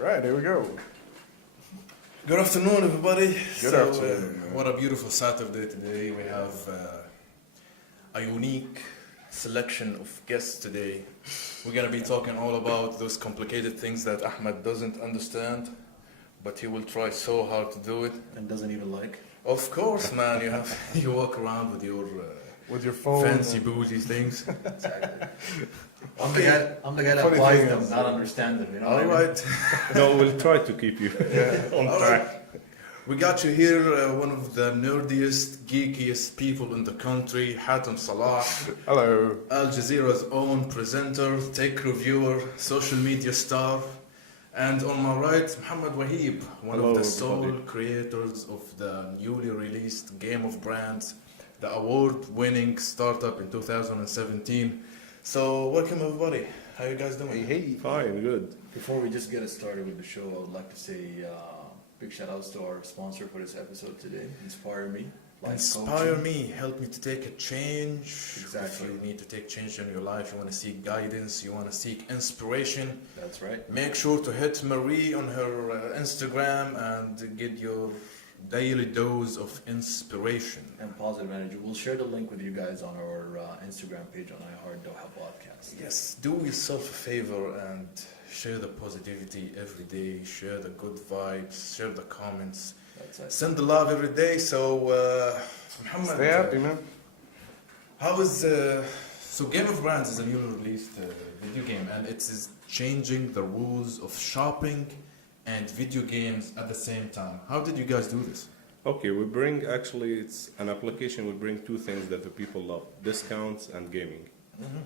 Right, here we go. Good afternoon, everybody. Good afternoon. What a beautiful Saturday today. We have a unique selection of guests today. We're going to be talking all about those complicated things that Ahmed doesn't understand, but he will try so hard to do it. And doesn't even like. Of course, man. You walk around with your phone, fancy bougie things. Exactly. I'm the guy that Funny buys thing them, is- not understand them. You know. All what I mean? right. No, we'll try to keep you on All track. right. We got you here, one of the nerdiest, geekiest people in the country, Hatem Salah, Hello. Al Jazeera's own presenter, tech reviewer, social media star, and on my right, Mohammed Wahib, one Hello, of the sole everybody. creators of the newly released Game of Brands, the award-winning startup in 2017. So, welcome everybody. How you guys doing? Hey. Fine, good. Before we just get started with the show, I would like to say big shout outs to our sponsor for this episode today, Inspire Me. Life Inspire coaching. me, help me to take a change. Exactly. If you need to take change in your life, you want to seek guidance, you want to seek inspiration, That's right. make sure to hit Marie on her Instagram and get your daily dose of inspiration. And positive energy. We'll share the link with you guys on our Instagram page on IHeart Doha podcast. Yes, do yourself a favor and share the positivity every day, share the good vibes, share the comments, That's it. send the love every day. So, Muhammad, Stay happy, man. how is so Game of Brands is a newly released video game, and it is changing the rules of shopping and video games at the same time. How did you guys do this? Okay, we bring actually it's an application. We bring two things that the people love: discounts and gaming.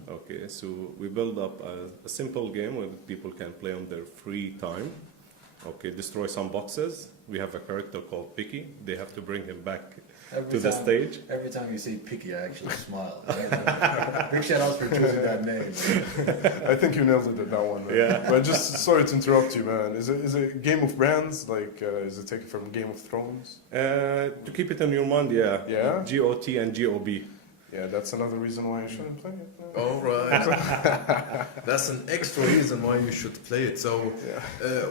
Okay, so we build up a simple game where people can play on their free time. Okay, destroy some boxes. We have a character called Picky. They have to bring him back to the stage. Every time you say picky, I actually smile. Big shout outs for choosing that name. I think you nailed it at that one, man. Yeah. But just sorry to interrupt you, man. Is it Game of Brands? Like, is it taken from Game of Thrones? To keep it in your mind, yeah. Yeah? GOT and GOB. Yeah, that's another reason why I shouldn't play it. man. All right. That's an extra reason why you should play it. So,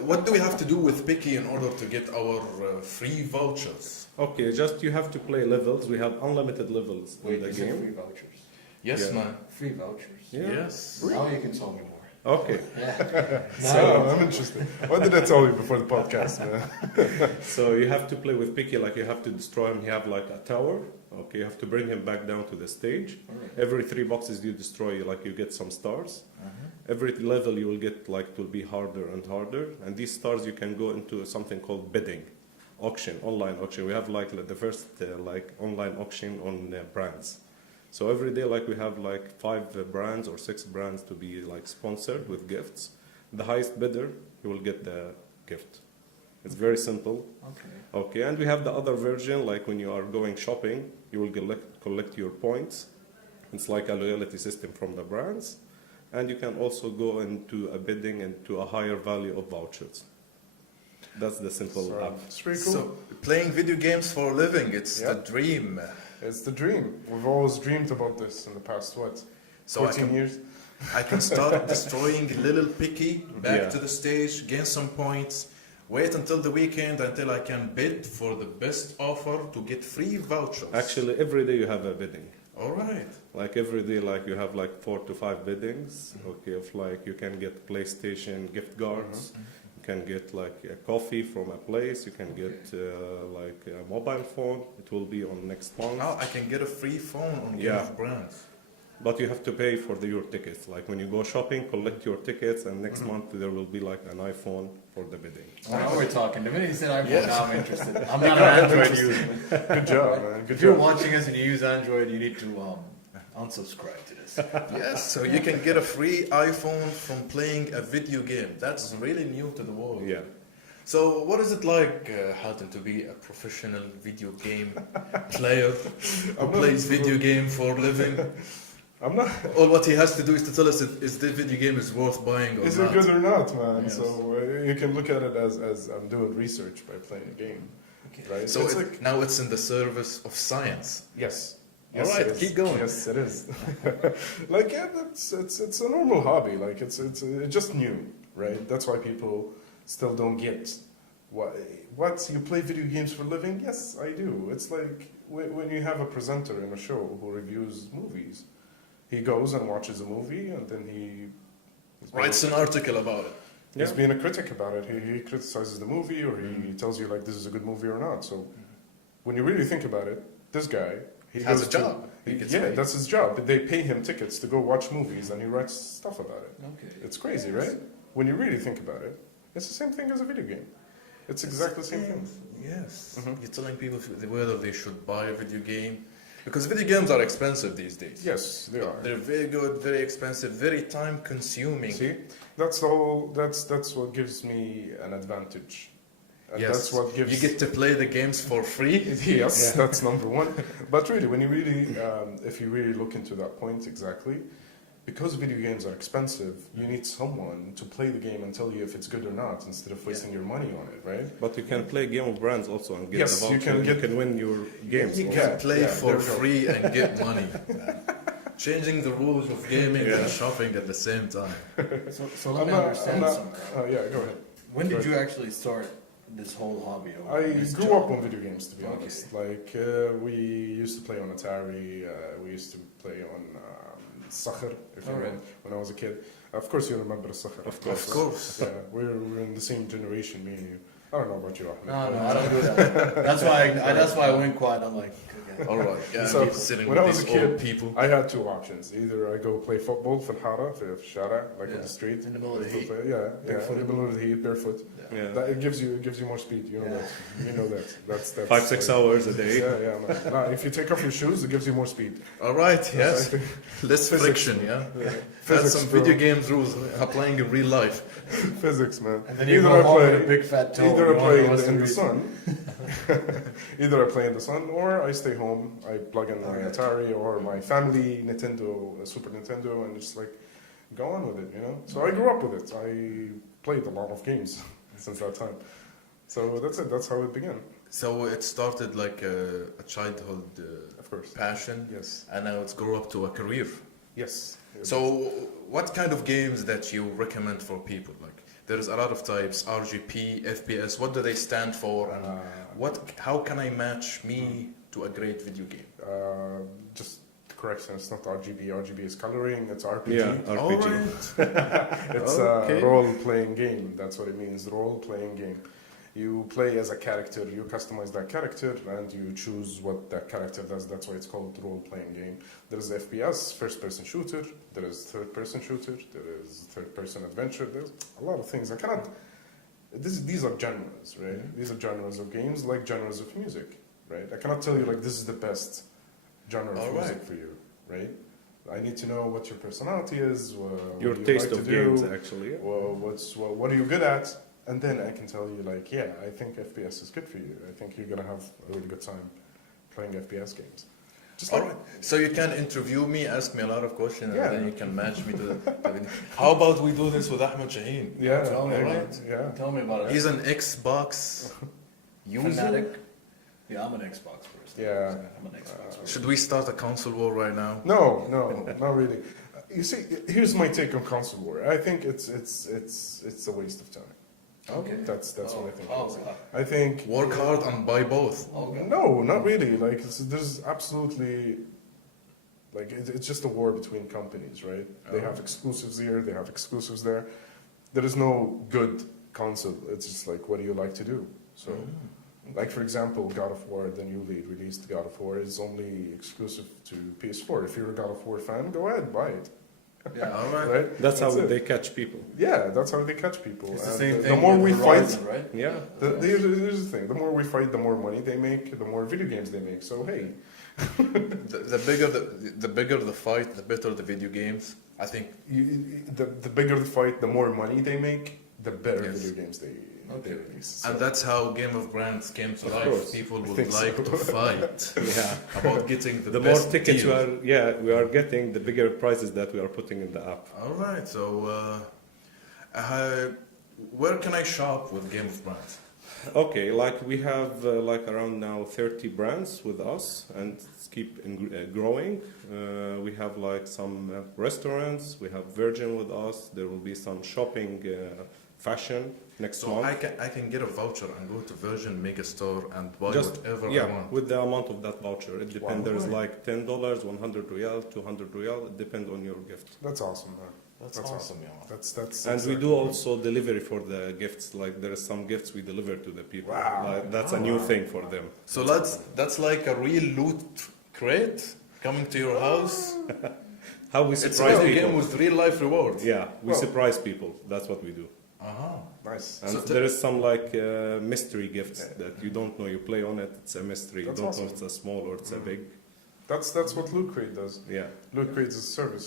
what do we have to do with Picky in order to get our free vouchers? Okay, just you have to play levels. We have unlimited levels in Wait, the is it game. free vouchers? Yes, Yeah. man. Free vouchers? Yeah. Yes. Now you can tell me more. Okay. Yeah. So, I'm interested. What did I tell you before the podcast, man? So you have to play with Picky, like you have to destroy him. You have like a tower. Okay, you have to bring him back down to the stage. Alright. Every 3 boxes you destroy, like you get some stars. Every level you will get like it will be harder and harder. And these stars you can go into something called bidding, auction, online auction. We have like the first like online auction on brands. So every day like we have like 5 brands or 6 brands to be like sponsored with gifts. The highest bidder, he will get the gift. It's very simple. Okay. Okay, and we have the other version, like when you are going shopping, you will collect your points. It's like a loyalty system from the brands. And you can also go into a bidding and to a higher value of vouchers. That's the simple So, app. it's pretty cool. So, playing video games for a living, it's Yeah. the dream. It's the dream. We've always dreamed about this in the past, So 14 years? I can start destroying little Picky back Yeah. to the stage, gain some points, wait until the weekend until I can bid for the best offer to get free vouchers. Actually, every day you have a bidding. All right. Like every day, like you have like 4 to 5 biddings. Okay, of like you can get PlayStation gift cards. You can get like a coffee from a place. You can get like a mobile phone. It will be on next month. Now I can get a free phone on Game Yeah. of Brands. But you have to pay for your tickets. Like when you go shopping, collect your tickets, and next month there will be like an iPhone for the bidding. Well, now we're talking. The minute you said iPhone, Yes. now I'm interested. I'm not an Android user. Good job, man. Good If you're job. watching us and you use Android, you need to unsubscribe to this. Yes, so you can get a free iPhone from playing a video game. That's really new to the world. Yeah. So, what is it like, Hatem, to be a professional video game player who plays video game for a living? I'm not. All what he has to do is to tell us if the video game is worth buying or Is not. it good or not, man? Yes. So you can look at it as I'm doing research by playing a game, right? So it's now it's in the service of science. yes. All Yes, right, it is. keep going. Yes, it is. Like, yeah, it's a normal hobby. Like, it's just new, right? That's why people still don't get. What? You play video games for a living? Yes, I do. It's like when you have a presenter in a show who reviews movies. He goes and watches a movie, and then he Writes an article about it. He's being a critic about it. He criticizes the movie, or he tells you like this is a good movie or not. So when you really think about it, this guy he Has goes a job. He gets yeah, paid. that's his job. They pay him tickets to go watch movies, and he writes stuff about it. Okay. It's crazy, right? When you really think about it, it's the same thing as a video game. It's exactly the same thing. Yes. Mhm. You're telling people whether they should buy a video game. Because video games are expensive these days. Yes, they are. They're very good, very expensive, very time consuming. See, that's the whole. That's what gives me an advantage. And Yes. that's what gives. You get to play the games for free. Yes, that's number one. But really, when you really, if you really look into that point exactly, because video games are expensive, you need someone to play the game and tell you if it's good or not, instead of wasting your money on it, right? But you can play Game of Brands also and get Yes, the you voucher. can You get- can win your games. You also. can play yeah, for there we go. free and get money. Changing the rules of gaming and shopping at the same time. So let me understand something. Yeah, go ahead. When did Right. you actually start this whole hobby? Or I this grew job? up on video games, to be Okay. honest. Like, we used to play on Atari, we used to play on Sakhr, if you All know, right. when I was a kid. Of course, you remember Sakhr. Of course. Of course. Yeah, we're in the same generation, me and you. I don't know about you, Ahmed. No, I don't do that. That's why I went quiet. I'm like, okay. All right. Yeah, So, keep sitting when with I was these a kid, old people. I had two options. Either I go play football في الحارة, في الشارع, like Yeah. on the street. In the middle of the heat. Yeah, Barefoot. in the middle of the heat, barefoot. Yeah. That, it gives you more speed. You know Yeah. that. You know that. That's 5-6 like- hours a day. Yeah, yeah. Man. Nah, if you take off your shoes, it gives you more speed. All right. That's, I Yes. think, Less Physics. friction. Yeah. That's Physics, some bro. video games rules applying in real life. physics, man. And then you Either go I home play- with a big fat toe. Either you I don't play know what's in the reason. sun. Either I play in the sun, or I stay home. I plug in my Okay. Atari or my family Nintendo, Super Nintendo, and just like go on with it, you know. So I grew up with it. I played a lot of games since that time. So that's it. That's how it began. So it started like a childhood Of course. passion, Yes. and now it's grew up to a career. Yes. So, what kind of games that you recommend for people? Like, there's a lot of types: RGP, FPS. What do they stand for? And how can I match me to a great video game? Just correction. It's not RGB. RGB is coloring. It's RPG. Yeah, All RPG. right. It's Okay. a role-playing game. That's what it means. Role-playing game. You play as a character. You customize that character, and you choose what that character does. That's why it's called role-playing game. There is FPS, first-person shooter. There is third-person shooter. There is third-person adventure. There's a lot of things. I cannot. These are genres, right? These are genres of games, like genres of music, right? I cannot tell you like this is the best genre of All music right. for you, right? I need to know what your personality is, Your what you taste like of to do, games, actually. Yeah. what are you good at, and then I can tell you like, yeah, I think FPS is good for you. I think you're gonna have a really good time playing FPS games. Just All like, right. So you can interview me, ask me a lot of questions, Yeah. and then you can match me to the video. How about we do this with Ahmed Shaheen? yeah, Tell me yeah, about it. yeah. Tell me about it. He's an Xbox user. Fanatic. Yeah, I'm an Xbox person. Yeah. I'm an Xbox person. Should we start a console war right now? No, not really. You see, here's my take on console war. I think it's a waste of time. Okay. That's what I think. Oh, it is. God. I think Work hard and buy both. Okay. no, not really. Like there's absolutely like it's just a war between companies, right? They have exclusives here, they have exclusives there. There is no good console. It's just like what do you like to do? So, like for example, God of War, the newly released God of War, is only exclusive to PS4. If you're a God of War fan, go ahead, buy it. Yeah. All right. Right? That's how it. they catch people. Yeah, that's how they catch people. It's the And same the thing. more with we fight, Horizon, right? Yeah. here's the thing: the more we fight, the more money they make, the more video games they make. So hey, The bigger the fight, the better the video games. I think. the bigger the fight, the more money they make, the better Yes. video games they Okay. release. So, And that's how Game of Brands came to Of life. course. People I would think so. like to fight Yeah. about getting the The more best tickets deal. we are getting, the bigger prices that we are putting in the app. All right. So, where can I shop with Game of Brands? Okay, like we have like around now 30 brands with us, and it's keep growing. We have like some restaurants. We have Virgin with us. There will be some shopping, fashion next So month. I can get a voucher and go to Virgin, make a store, and buy Just whatever I yeah, want. with the amount of that voucher. It depends. Wow. There's like $10, 100 riyal, 200 riyal. It depends on your gift. That's awesome, man. That's That's awesome, yeah. That's And we exactly- do also delivery for the gifts. Like there is some gifts we deliver to the people. Wow. Like, that's a new thing for them. So that's like a real loot crate coming to your house. How we It's a surprise video people. game with real life rewards. Yeah, we Well- surprise people. That's what we do. Uh-huh. nice. And So there is some like mystery gifts that you don't know. You play on it. It's a mystery. That's you don't awesome. know if it's a small or it's a Mm. big. That's what Loot Crate does. Yeah. Loot Crate is a service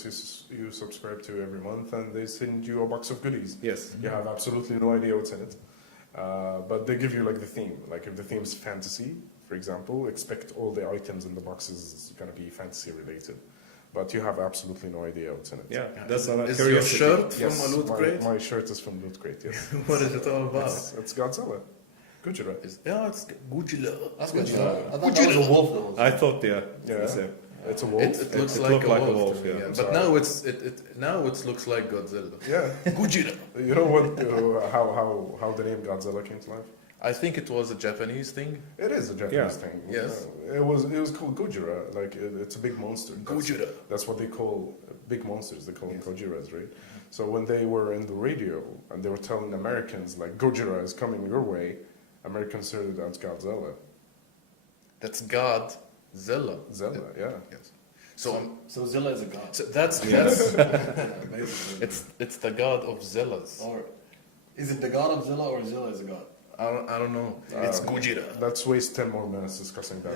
you subscribe to every month, and they send you a box of goodies. Yes. You have absolutely no idea what's in it, but they give you like the theme. Like if the theme is fantasy, for example, expect all the items in the boxes is gonna be fantasy related, but you have absolutely no idea what's in it. Yeah. That's a Is your curiosity. shirt Yes, from a loot crate? my shirt is from Loot Crate. Yes, What is it all about? it's Godzilla. Gujira. Yeah, it's Gujila. That's good. I thought that was a wolf though. I thought, yeah. Yeah. the same. It's a wolf. It looks It like, looked a like a wolf, wolf, to me, yeah. I'm But sorry. now it looks like Godzilla. Yeah. Gujira. You know what? How the name Godzilla came to life? I think it was a Japanese thing. It is a Japanese Yeah. thing. Yes. It was called Gojira. Like it's a big monster. Gojira. That's what they call big monsters. They call them Yes. Gojiras, right? So when they were in the radio and they were telling Americans like Gojira is coming your way, Americans heard it as Godzilla. That's God, Zilla. Zella, yeah. Yes. So, So Zilla is a god. so that's Basically. it's the God of Zillas. Or is it the god of Zilla or Zilla is a god? I don't know. It's Uh, Gujira. Let's waste 10 more minutes discussing that.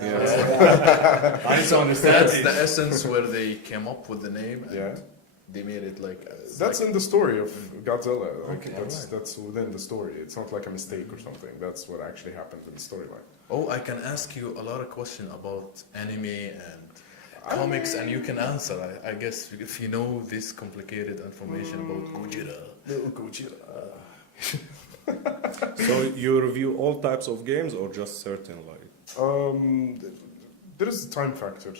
I just don't understand. That's the essence where they came up with the name. And Yeah. They made it like. That's in the story of Godzilla. Like, Okay, that's alright. that's within the story. It's not like a mistake or something. That's what actually happened in the storyline. Oh, I can ask you a lot of questions about anime and comics, and you can answer. I guess if you know this complicated information about Gujira. Little Gojira. So you review all types of games or just certain like? There is a time factor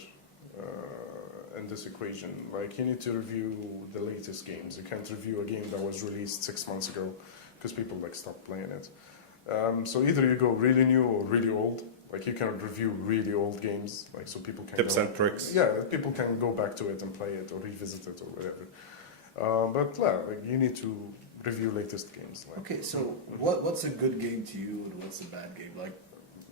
in this equation. Like you need to review the latest games. You can't review a game that was released 6 months ago because people like stopped playing it. So either you go really new or really old. Like you can review really old games, like so people can Tips go, and tricks. yeah, people can go back to it and play it or revisit it or whatever. But yeah, like you need to review latest games. Like, Okay, so what's a good game to you and what's a bad game? Like,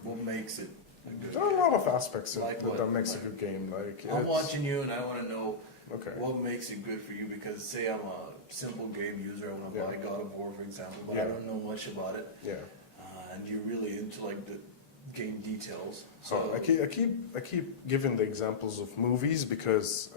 what makes it a good there are a game? lot of aspects Like that, what? that makes Like- a good game. Like I'm it's- watching you and I want to know Okay. what makes it good for you because say I'm a simple game user, I want to Yeah. buy God of War for example, but Yeah. I don't know much about it, Yeah. and you're really into like the game details. So I keep giving the examples of movies because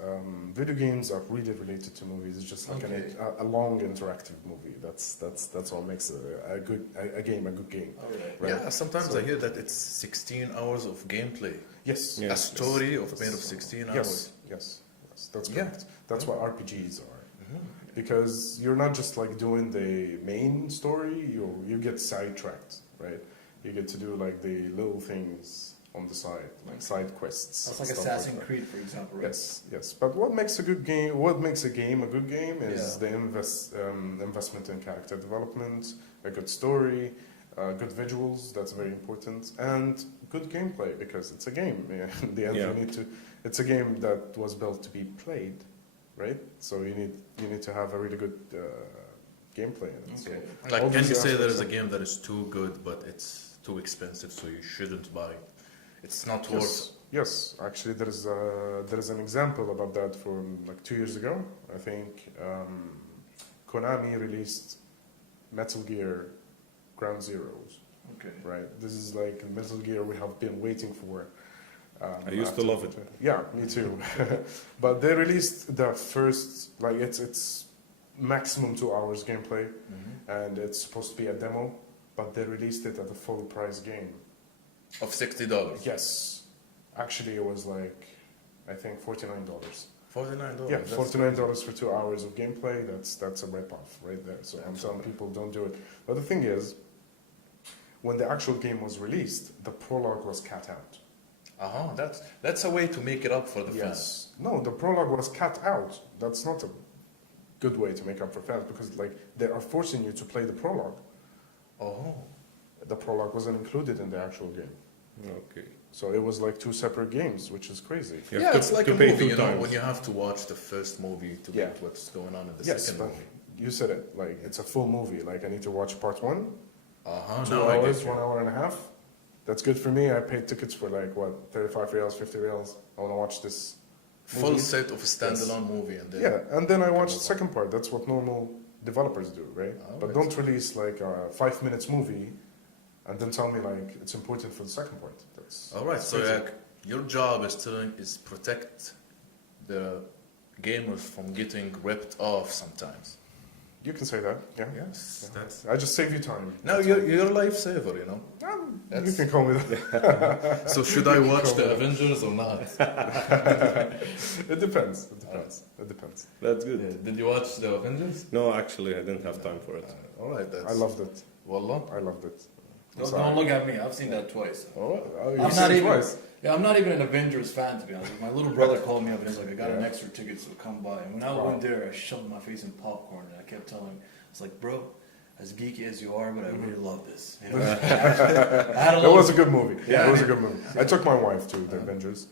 video games are really related to movies. It's just like Okay. a long interactive movie. That's what makes a game a good game. Alright. Right. Yeah, sometimes So- I hear that it's 16 hours of gameplay. Yes. Yeah. A story of made of 16 hours. Yes. Yes. Yes. That's Yeah. correct. That's what RPGs are. Mhm. Because you're not just like doing the main story. You get sidetracked, right? You get to do like the little things on the side, like side quests. That's like stuff Assassin's that. Creed, for example, right? Yes, yes. But what makes a good game? What makes a game is Yeah. the investment in character development, a good story, good visuals. That's very important, and good gameplay because it's a game. Yeah, in the end, Yeah. you need to. It's a game that was built to be played, right? So you need to have a really good gameplay in it. So Okay. Like, All can these you say there aspects is a of- game that is too good, but it's too expensive, so you shouldn't buy it? It's not worth. yes, yes. Actually, there is an example about that from like 2 years ago. I think Konami released Metal Gear Ground Zeroes. Okay. Right. This is like Metal Gear we have been waiting for. I used to love it. Yeah, me too. But they released the first, like it's maximum 2 hours gameplay, and it's supposed to be a demo, but they released it at a full price game. Of $60. Yes, actually it was like I think $49. $49. Yeah, that's $49 for 2 hours of gameplay. That's a rip off right there. So I'm telling Absolutely. people don't do it. But the thing is, when the actual game was released, the prologue was cut out. That's a way to make it up for the fans. Yes. No, the prologue was cut out. That's not a good way to make up for fans because like they are forcing you to play the prologue. Oh. The prologue wasn't included in the actual game. Okay. So it was like two separate games, which is crazy. You have Yeah, to- it's like to a pay movie, two you know, times. when you have to watch the first movie to Yeah. get what's going on in the Yes, second but movie. you said it. Like it's a full movie. Like I need to watch part 1, 2 Now I hours, get you. 1 hour and a half. That's good for me. I paid tickets for like what, 35 reals, 50 reals. I want to watch this Full movie. set of a standalone movie, and then Yeah, and then I can watched the move second part. That's what normal developers do, right? But Alright. don't release like a 5 minutes movie and then tell me like it's important for the second part. That's All right, so crazy. like, your job is protect the gamers from getting ripped off sometimes. You can say that, yeah. Yes, that's. I just save you time. No, you're a lifesaver, you know. You That's- can call me that. So should I watch the Avengers or not? It depends. It depends. It depends. That's good. Did you watch the Avengers? No, actually, I didn't have time for it. All right, that's. I loved it. Wallah. I loved it. I'm Don't sorry. look at me. I've seen that twice. All right. Oh, you've I'm seen not it even. twice. Yeah, I'm not even an Avengers fan to be honest. My little brother called me up and he's like, "I got an Yeah. extra ticket, so come by." And when I Wow. went there, I shoved my face in popcorn and I kept telling him, "I was like, bro, as geeky as you are, but I really love this." You know? I had a It little- was a good movie. Yeah. It was a good movie. I took my wife to the Avengers,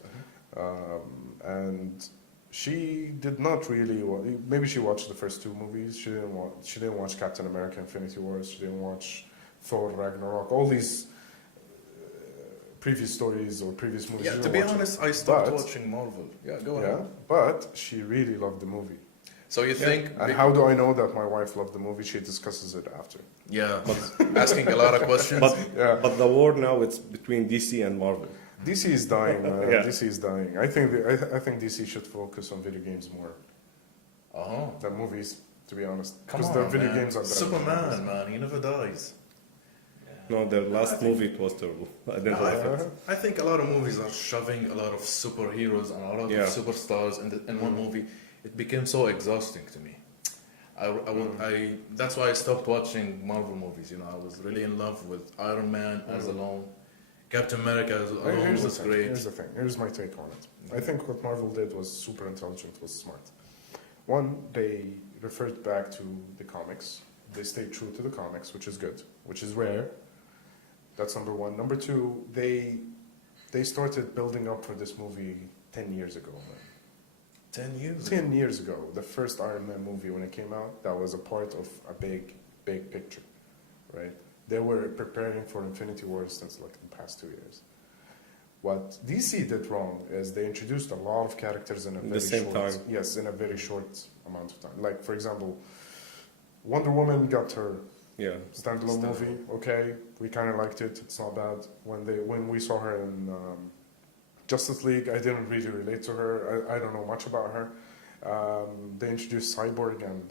and she did not really. Maybe she watched the first 2 movies. She didn't watch. She didn't watch Captain America: Infinity Wars. She didn't watch Thor: Ragnarok. All these previous stories or previous movies. Yeah, She to didn't be watch it. honest, I stopped But- watching Marvel. Yeah, go Yeah, ahead. but she really loved the movie. So you think? And how do I know that my wife loved the movie? She discusses it after. Yeah, asking a lot of questions. But Yeah. but the war now it's between DC and Marvel. DC is dying, man. Yeah. DC is dying. I think DC should focus on video games more Oh, than movies, to be honest. come Because on, the video man. games are better than Superman, movies. man, he never dies. No, their last movie it was terrible. I didn't like it. I think a lot of movies are shoving a lot of superheroes and a lot Yeah. of superstars in one movie. It became so exhausting to me. That's why I stopped watching Marvel movies. You know, I was really in love with Iron Man as alone. Captain America as alone Here's the was thing. great. Here's the thing. Here's my take on it. I think what Marvel did was super intelligent, was smart. One, they referred back to the comics. They stayed true to the comics, which is good, which is rare. That's number one. Number two, they started building up for this movie 10 years ago. Man. 10 years. 10 years ago, the first Iron Man movie when it came out, that was a part of a big picture, right? They were preparing for Infinity War since like the past 2 years. What DC did wrong is they introduced a lot of characters in a At the very same short, time. yes, in a very short amount of time. Like for example, Wonder Woman got her Yeah. standalone movie. Okay, we kind of liked it. It's not bad. When we saw her in Justice League, I didn't really relate to her. I don't know much about her. They introduced Cyborg and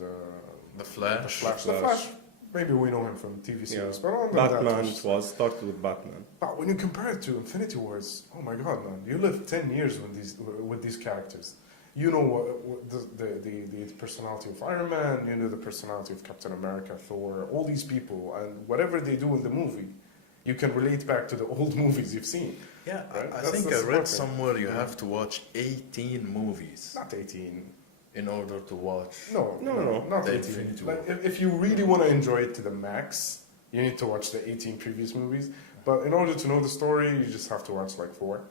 The Flash. the Flash. The Flash. Maybe we know him from TV series, Yeah. but other than Batman that, it was started with Batman. but when you compare it to Infinity Wars, oh my God, man! You lived 10 years with these characters. You know what the personality of Iron Man. You know the personality of Captain America, Thor. All these people, and whatever they do in the movie, you can relate back to the old movies you've seen. Yeah, Right? I That's think the I smart read thing. somewhere you have to watch 18 movies Not 18. in order to watch. No, No. not The 18. Infinity Like, War. if you really want to enjoy it to the max, you need to watch the 18 previous movies. But in order to know the story, you just have to watch like 4.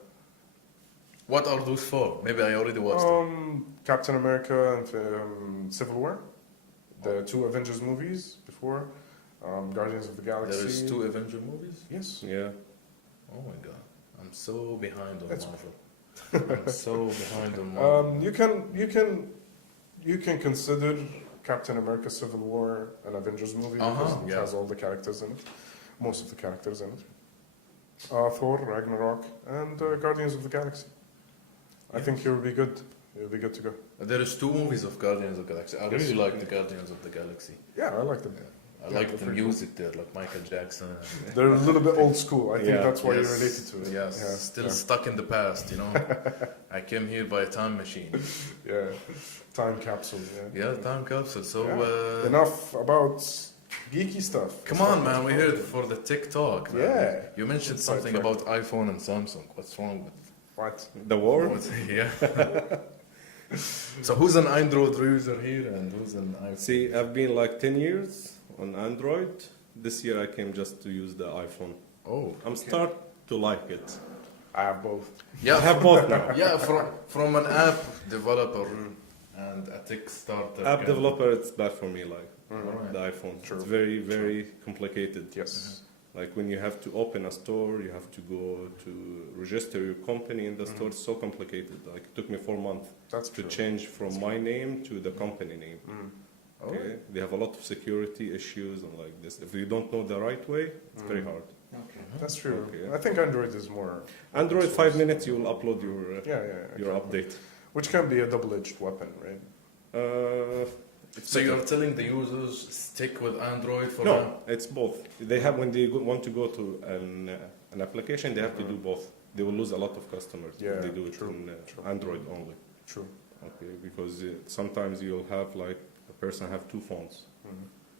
What are those for? Maybe I already watched them. Captain America and Civil War, the 2 Avengers movies before, Guardians of the Galaxy. There is 2 Avenger movies? Yes. Yeah. Oh my god. I'm so behind on That's- Marvel. I'm so behind on Marvel. You can consider Captain America: Civil War an Avengers movie because it yeah. has all the characters in it, most of the characters in it. Thor, Ragnarok, and Guardians of the Galaxy. I think it will be good. It will be good to go. There is 2 movies of Guardians of the Galaxy. I really like the Guardians of the Galaxy. Yeah, I like them. I Yeah, like they're the pretty music there, like Michael Jackson. They're a little bit old school. I think Yeah. that's why Yes, you're related to it. Yes, Yeah, still yeah. stuck in the past, you know. I came here by a time machine. Yeah, time capsule. Yeah. Yeah, time capsule. So, Yeah. Enough about geeky stuff. Come on, man. We're here for the TikTok. Man. Yeah. You mentioned It's something sidetracked. about iPhone and Samsung. What's wrong with? What? The war? Yeah. So who's an Android user here and who's an iPhone? See, I've been like 10 years on Android. This year I came just to use the iPhone. Oh. I'm start to like it. I have both. Yeah. I have both now. Yeah, from an app developer and a tech starter. App kind. developer, it's bad for me, like Alright. the iPhone. True. It's very, very complicated. Yes. Like when you have to open a store, you have to go to register your company in the store. It's so complicated. Like it took me 4 months That's to true. change from my name to the company name. Oh. Okay, they have a lot of security issues and like this. If you don't know the right way, it's very hard. Okay. That's true. Okay. I think Android is more. Android, 5 minutes you will upload your Yeah. update. Which can be a double-edged weapon, right? It's So better. you're telling the users stick with Android for now? No, it's both. They have when they want to go to an application, they have to do both. They will lose a lot of customers Yeah, if they do it true, in true. Android only. True. Okay, because sometimes you'll have like a person have 2 phones.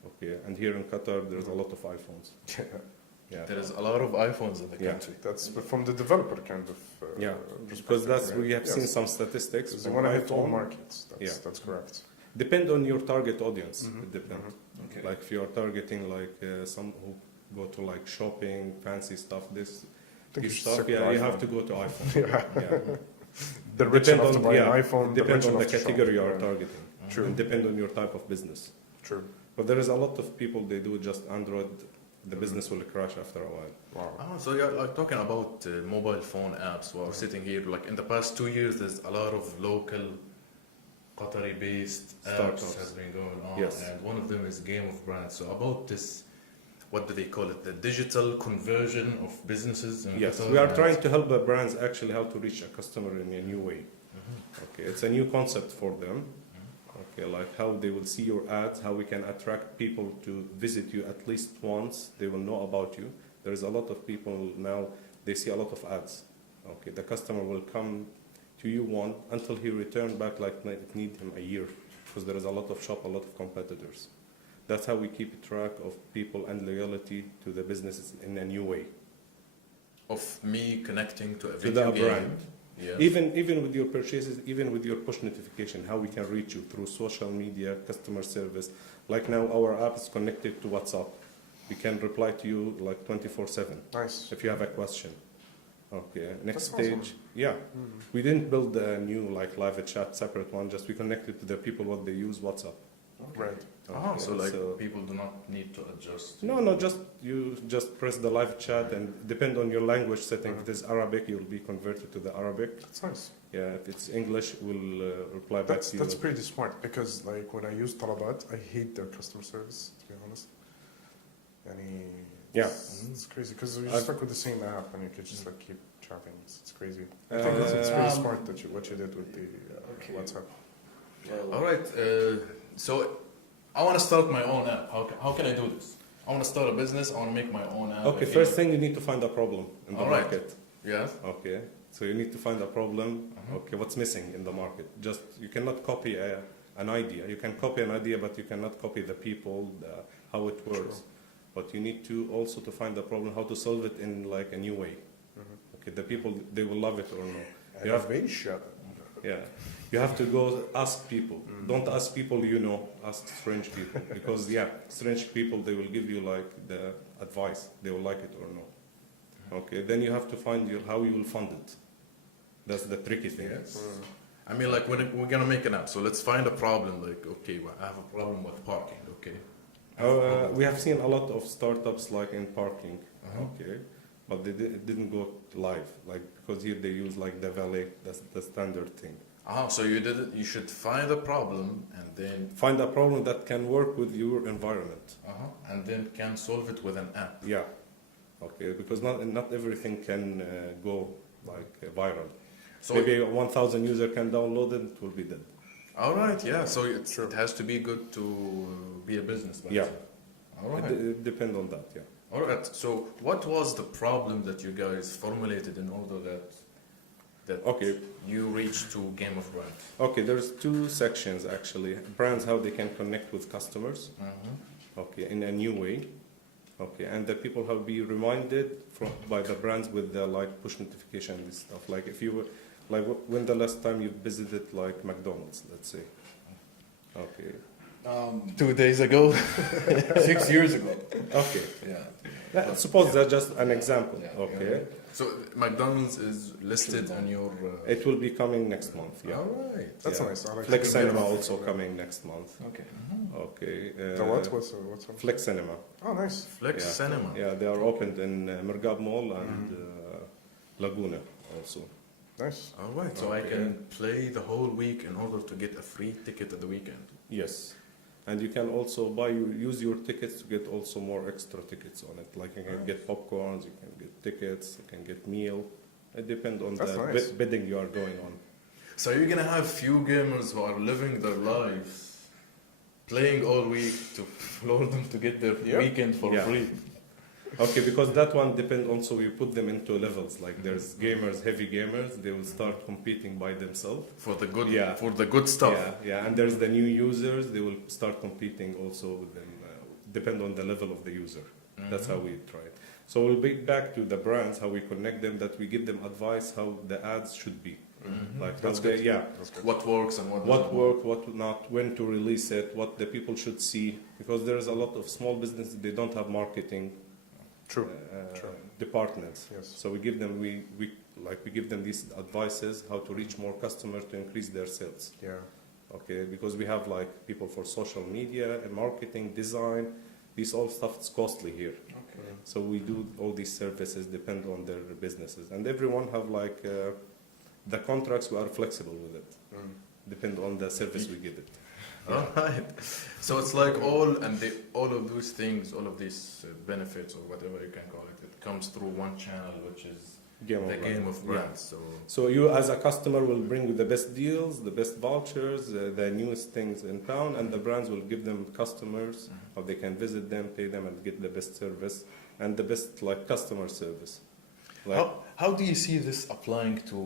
Okay, and here in Qatar there's a lot of iPhones. Yeah, There is a lot of iPhones in the Yeah. country. That's from the developer kind of. yeah, because perspective, that's right? we have Yes. seen some statistics. Because you from want to hit all iPhone. markets. That's correct. Depend on your target audience. Mhm. It depends. Okay. Like if you are targeting like some who go to like shopping, fancy stuff, this I think you should stuff, stick with yeah, you have iPhone. to go to iPhone. Yeah. Yeah. The rich Depend enough to on- buy yeah, an iPhone. Depends rich on the enough to shop. category you are Yeah. targeting. True. And depend on your type of business. True. But there is a lot of people they do just Android. The business will crash after a while. Wow. Ah, so you're like talking about mobile phone apps. We're sitting here, like in the past 2 years, there's a lot of local Qatari-based apps Startups. has been going on, Yes. and one of them is Game of Brands. So about this, what do they call it? The digital conversion of businesses. In Yes, Qatar we are and- trying to help the brands actually how to reach a customer in a new way. Mhm. Okay, it's a new concept for them. Okay, like how they will see your ads, how we can attract people to visit you at least once. They will know about you. There is a lot of people now. They see a lot of ads. Okay, the customer will come to you one until he return back. Like it need him a year because there is a lot of shop, a lot of competitors. That's how we keep track of people and loyalty to the businesses in a new way. Of me connecting to a To video the game. brand. Yeah. Even with your purchases, even with your push notification, how we can reach you through social media, customer service. Like now, our app is connected to WhatsApp. We can reply to you like 24/7 Nice. if you have a question. Okay, next That's awesome. stage. Yeah, we didn't build a new like live chat separate one. Just we connected to the people what they use WhatsApp. Right. Ah, so Okay, like people do not need to adjust. No, just you just press the live chat and depend on your language setting. If it is Arabic, you'll be converted to the Arabic. That's nice. Yeah, if it's English, we'll reply back That's to you. that's pretty smart because like when I use Talabat, I hate their customer service. To be honest. Yeah. It's crazy because you're I've- stuck with the same app and you could just like keep chatting. It's crazy. I think it's pretty smart that what you did with the Okay. WhatsApp. Well, All right. So I want to start my own app. How can I do this? I want to start a business. I want to make my own app. Okay, first thing you need to find a problem in the All right. market. Yes. Okay, so you need to find a problem. Uh-huh. Okay, what's missing in the market? Just you cannot copy an idea. You can copy an idea, but you cannot copy the people, how it works. Sure. But you need to also to find the problem, how to solve it in like a new way. Okay, the people they will love it or no. You have- Innovation. Yeah, you have to go ask people. Don't ask people you know. Ask strange people because strange people they will give you like the advice. They will like it or no. Okay, then you have to find how you will fund it. That's the tricky thing. Yes. I mean, like we're gonna make an app. So let's find a problem. Like, okay, well, I have a problem with parking. Okay. We have seen a lot of startups like in parking. Uh-huh. Okay, but it didn't go live. Like because here they use like the valet. That's the standard thing. So you did it. You should find a problem and then Find a problem that can work with your environment. and then can solve it with an app. Yeah. Okay, because not everything can go like viral. So Maybe 1,000 user can download it, it will be dead. all right, yeah. So it has to be good to be a business. Yeah. All right. It depends on that, yeah. All right. So what was the problem that you guys formulated in order that Okay. you reached to Game of Brands? Okay, there's two sections actually. Brands, how they can connect with customers. okay, in a new way. Okay, and the people have been reminded by the brands with the like push notification and stuff. Like if you were, like when the last time you visited like McDonald's, let's say. Okay. 2 days ago. 6 years ago. Okay. Yeah. Suppose that's just an example. Yeah. Okay. So McDonald's is listed on your. It will be coming next month. Yeah. All right. That's Yeah. nice. I like Flex to Cinema hear also that. coming next month. Okay. Okay. The what? What's on? Flex Cinema. Oh, nice. Flex Yeah. Cinema. Yeah, they are opened in Mergab Mall and Laguna also. Nice. All right. So I Okay. can play the whole week in order to get a free ticket at the weekend. Yes. And you can also use your tickets to get also more extra tickets on it. Like you can get popcorns, you can get tickets, you can get meal. It depends on That's the nice. bidding you are going on. So you're gonna have few gamers who are living their lives, playing all week to lure them to get their Yep. weekend for Yeah. free. Okay, because that one depends also, you put them into levels. Like there's gamers, heavy gamers, they will start competing by themselves. For the good, Yeah. for the good stuff. Yeah, yeah, and there's the new users, they will start competing also with them, depend on the level of the user. That's how we try it. So we'll be back to the brands, how we connect them, that we give them advice how the ads should be. Like how That's they, good. yeah, That's good. What works and what what doesn't work, what not, when to release it, what the people should see, because there's a lot of small businesses, they don't have marketing True. uh, True. departments. Yes. So we give them we give them these advices how to reach more customers to increase their sales. Yeah. Okay, because we have like people for social media and marketing, design, these all stuff is costly here. Okay. So we do all these services depend on their businesses, and everyone have like the contracts. We are flexible with it. Depend on the service we give it. All right. So it's like all of those things, all of these benefits or whatever you can call it, it comes through one channel, which is Game the of game Brands. of brands. So So you as a customer will bring the best deals, the best vouchers, the newest things in town, and the brands will give them customers how they can visit them, pay them, and get the best service and the best like customer service. Like, how do you see this applying to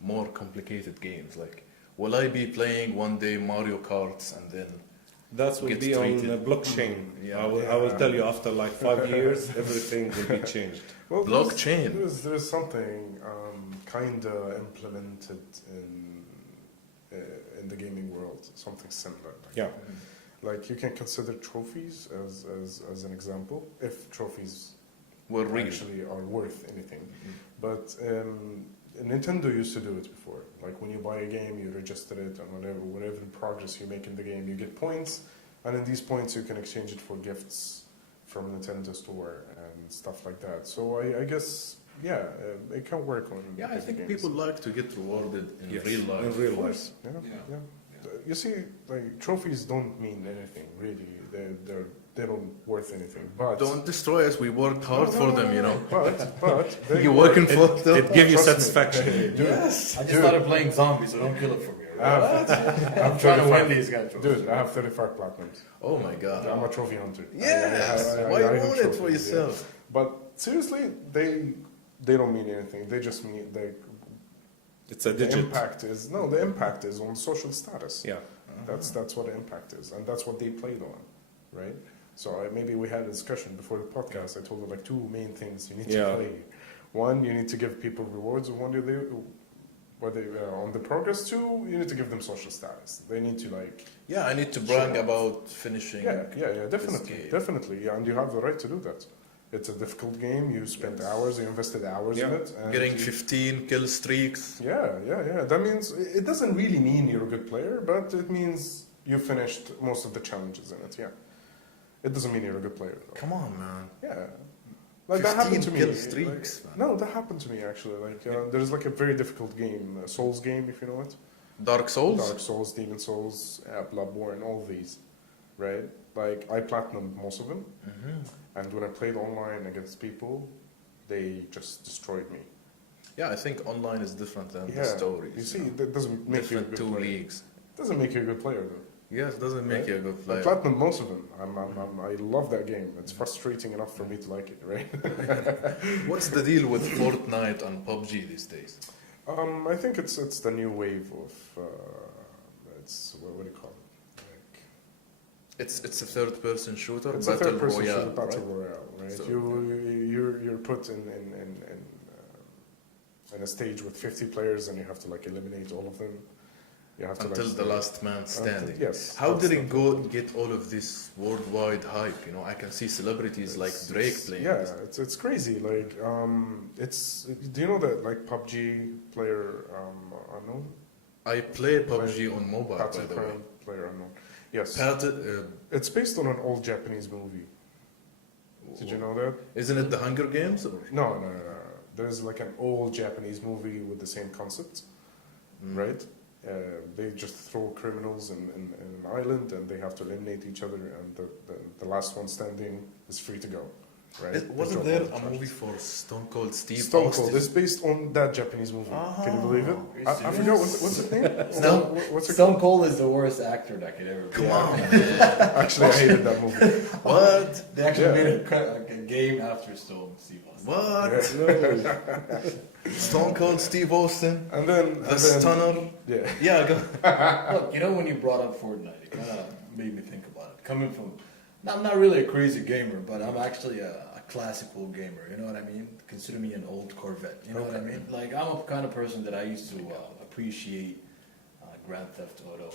more complicated games? Like, will I be playing one day Mario Karts and then that will gets be on treated. blockchain. Yeah. I will tell you after like 5 years, everything will be changed. Well, Blockchain. There's something kind of implemented in the gaming world, something similar. Yeah. Like you can consider trophies as an example, if trophies we're real? actually are worth anything. But Nintendo used to do it before. Like when you buy a game, you register it, and whatever progress you make in the game, you get points, and in these points you can exchange it for gifts from Nintendo store and stuff like that. So I guess it can work on. Yeah, I video think games. people like to get rewarded in Yes, real life. in real Of life. course, yeah. Yeah. You see, like trophies don't mean anything really. They don't worth anything. But Don't destroy us. We worked hard for them, you know. But they You're work- working for them. It gives you Trust me. satisfaction. Dude, Yes. I just started playing zombies, so don't kill it for me. I'm trying to win 35 these guys. Dude, I have 35 platinums. Oh my God. I'm a trophy hunter. Yes. Why I you hunt want it for trophies, yourself? yeah. But seriously, they don't mean anything. They just mean It's a the digit. impact is on social status. Yeah. That's what the impact is, and that's what they played on, right? So maybe we had a discussion before the podcast. I told you like two main things you need to Yeah. play. One, you need to give people rewards, and on the progress. Two, you need to give them social status. They need to like. Yeah, I need to brag Sure. about finishing. Yeah, definitely, yeah, and you have the right to do that. It's a difficult game. You spent hours, you invested hours in Yeah. it. And Getting 15 kill streaks. Yeah. That means it doesn't really mean you're a good player, but it means you finished most of the challenges in it. Yeah, it doesn't mean you're a good player. Though. Come on, man. Yeah, like that happened to 15 me. kill streaks, Like, man. no, that happened to me actually. Like there's like a very difficult game, Souls game, if you know it. Dark Souls? Dark Souls, Demon Souls, Bloodborne, all these, right? Like I platinumed most of them, and when I played online against people, they just destroyed me. Yeah, I think online is different than the stories. You see, that doesn't make you a different good two player. leagues. Doesn't make you a good player though. Yes, it doesn't make Right? you a good I player. platinum most of them. I love that game. It's frustrating enough for me to like it, right? What's the deal with Fortnite and PUBG these days? I think it's the new wave of it's what do you call it? Like It's a third-person shooter, It's a battle third-person royale, shooter battle right? royale, right? So, You're put in a stage with 50 players, and you have to like eliminate all of them. You have to Until like, the last man standing. yes. How that's did it go get all of this worldwide hype? You know, I can see celebrities like Drake playing Yeah, this. it's crazy. Like, it's. Do you know that like PUBG player unknown? I play PUBG on mobile, by Patrick the way. player unknown. Yes. Patent, It's based on an old Japanese movie. Did you know that? isn't it the Hunger Games? Or? No. There's like an old Japanese movie with the same concept, right? They just throw criminals in an island, and they have to eliminate each other, and the last one standing is free to go, right? Wasn't They there drop all a the movie charges. for Stone Cold Steve Stone Austin? Cold is based on that Japanese movie. Can you believe it? Are you I forgot what's his name. What's it Stone Cold is the worst actor that could ever be. Come on. Actually, I hated that movie. What? They actually Yeah. made a game after Stone Steve Austin. What? Yeah. Stone Cold Steve Austin? And then The Stunner? Yeah. Yeah, go. Look, you know when you brought up Fortnite, it kind of made me think about it. Coming from, I'm not really a crazy gamer, but I'm actually a classical gamer. You know what I mean? Consider me an old Corvette. You know what I mean? Like I'm a kind of person that I used to appreciate Grand Theft Auto.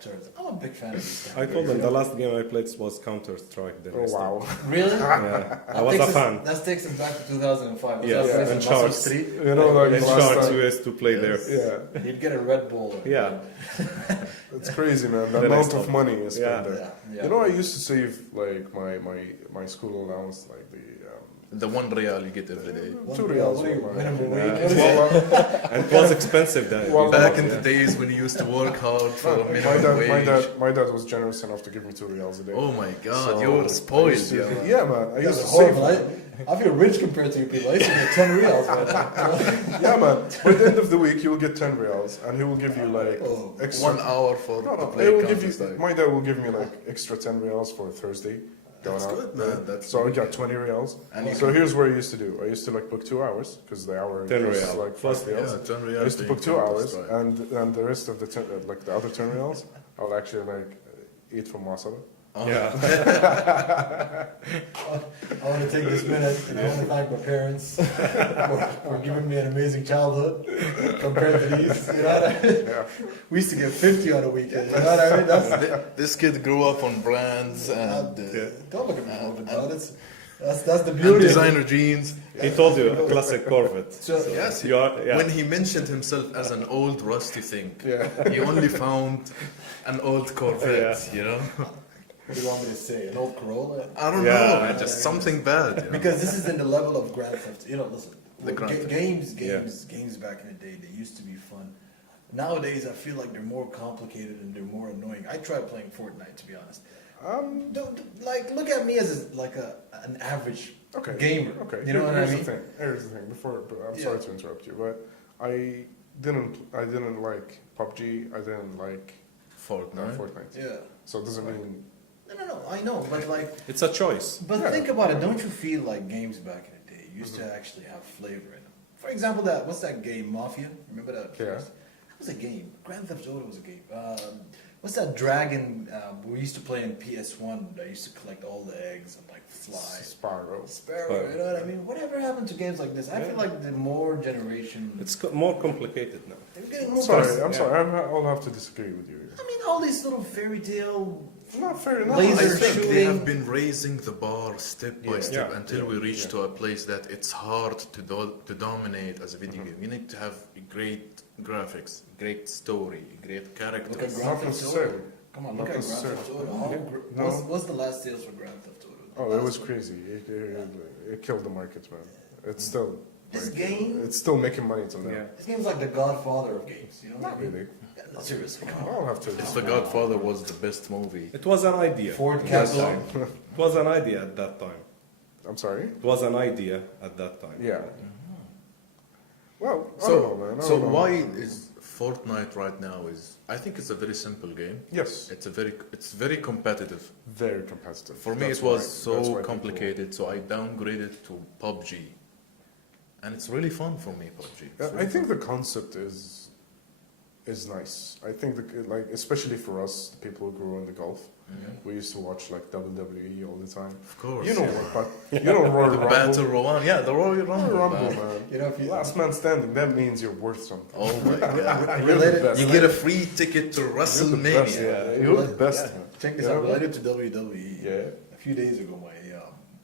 Turns. I'm a big fan of these I kind told of them games. the last game I played was Counter Strike. Oh wow. Really? Yeah, I was a fan. That takes us back to 2005. Yes, Was that and Muscle Sharks. Street? You know, like In last Sharks, time. you used to play there. Yeah, You'd get a Red Bull. Yeah. it's crazy, man. The Then I amount stopped. of money is spent Yeah. there. Yeah. You know, I used to save like my school allowance, like The $1 you get every day. $2 reals. Minimum Yeah. wage. Well, And it was expensive then. Well, Back in Yeah. the days when you used to work hard for a minimum wage. my dad was generous enough to give me $2 a day. Oh my God, So, you're I spoiled. used to- Yeah. Yeah, man. I used to That's save. horrible. I feel rich compared to you people. I used to get 10 reals. Man. Yeah, man. By the end of the week, you will get 10 reals, and he will give you like Oh, extra. 1 hour for No, to no. play He will give you. Counter-Strike. My dad will give me like extra 10 reals for Thursday. Going That's out. good, man. That's So I got 20 reals. And you So here's what I used to do. I used to like book 2 hours because the hour 10 was real. like Plus, 5 reals. yeah, 10 I reals used to being book 2 hours, Counter-Strike. and the rest of the like the other 10 reals, I'll actually like eat from wasaba. Oh, Yeah. I want to take this minute and I want to thank my parents for giving me an amazing childhood compared to these. You know what I mean? Yeah. We used to get 50 on a weekend. You know what I mean? This kid grew up on brands and, Don't look at me, and- about it. That's the and beauty. designer jeans. He told you a classic Corvette. So, Yes, You are, yeah. when he mentioned himself as an old rusty thing, Yeah. he only found an old Corvette, you know? what do you want me to say? An old Corolla? I don't Yeah. know, man, just something bad. You know? Because this is in the level of Grand Theft. You know, listen. The Grand Theft. Games back in the day, they used to be fun. Nowadays, I feel like they're more complicated and they're more annoying. I tried playing Fortnite, to be honest. Don't like look at me as an average Okay. gamer. Okay. You know what I Here's mean? the thing. Here's the thing. But I'm Yeah. sorry to interrupt you, but I didn't like PUBG. I didn't like Fortnite. Fortnite. Yeah. So it doesn't mean. No. I know, but like, It's a choice. but Yeah. think about it. Don't you feel like games back in the day used to actually have flavor in them? For example, what's that game, Mafia? Remember that? Yeah. It was a game. Grand Theft Auto was a game. What's that dragon we used to play in PS1 that used to collect all the eggs and like fly? Sparrow. Sparrow, you know what I mean? Whatever happened to games like this? I feel like the more generation, It's more complicated now. they're getting more. I'm sorry. I'll have to disagree with you. I mean, all these little fairy tale. Not fair enough. Laser I think they shooting. have been raising the bar step by Yeah. step Yeah. until we reach Yeah. to a place that it's hard to dominate as a video game. You need to have great graphics, great story, great Look at characters. Grand Not Theft Auto. necessarily. Come on, Not look at Grand necessarily. Theft Auto. No. What's the last sales for Grand Theft Auto? Oh, it was crazy. It killed the market, man. It's still. This like, game- It's still making money till now. Yeah. This game's like the Godfather of games. You know what Not I mean? really. Yeah, seriously, come on. I'll have to. If The Godfather was the best movie. It was an idea. Ford at that Capital. time. It was an idea at that time. I'm sorry. It was an idea at that time. Yeah. Well, I So, don't know, man. I so don't know. why is Fortnite right now is? I think it's a very simple game. Yes, It's very competitive. very competitive. For me, That's it was why- that's so why people- complicated, so I downgraded to PUBG, and it's really fun for me. PUBG. It's I really think fun. the concept is nice. I think like especially for us, the people who grew in the Gulf, We used to watch like WWE all the time. Of course. You know what? But you know Royal The Rumble. Battle Royale. Yeah, the Royal Royal Rumble. Rumble, man. man. You know, if you Last man standing. That means you're worth something. Oh my god. You're the best. You get a free ticket to You're the best. WrestleMania. Yeah. You're the best. Yeah. Man. check this You out. know? Related to WWE. Yeah. A few days ago,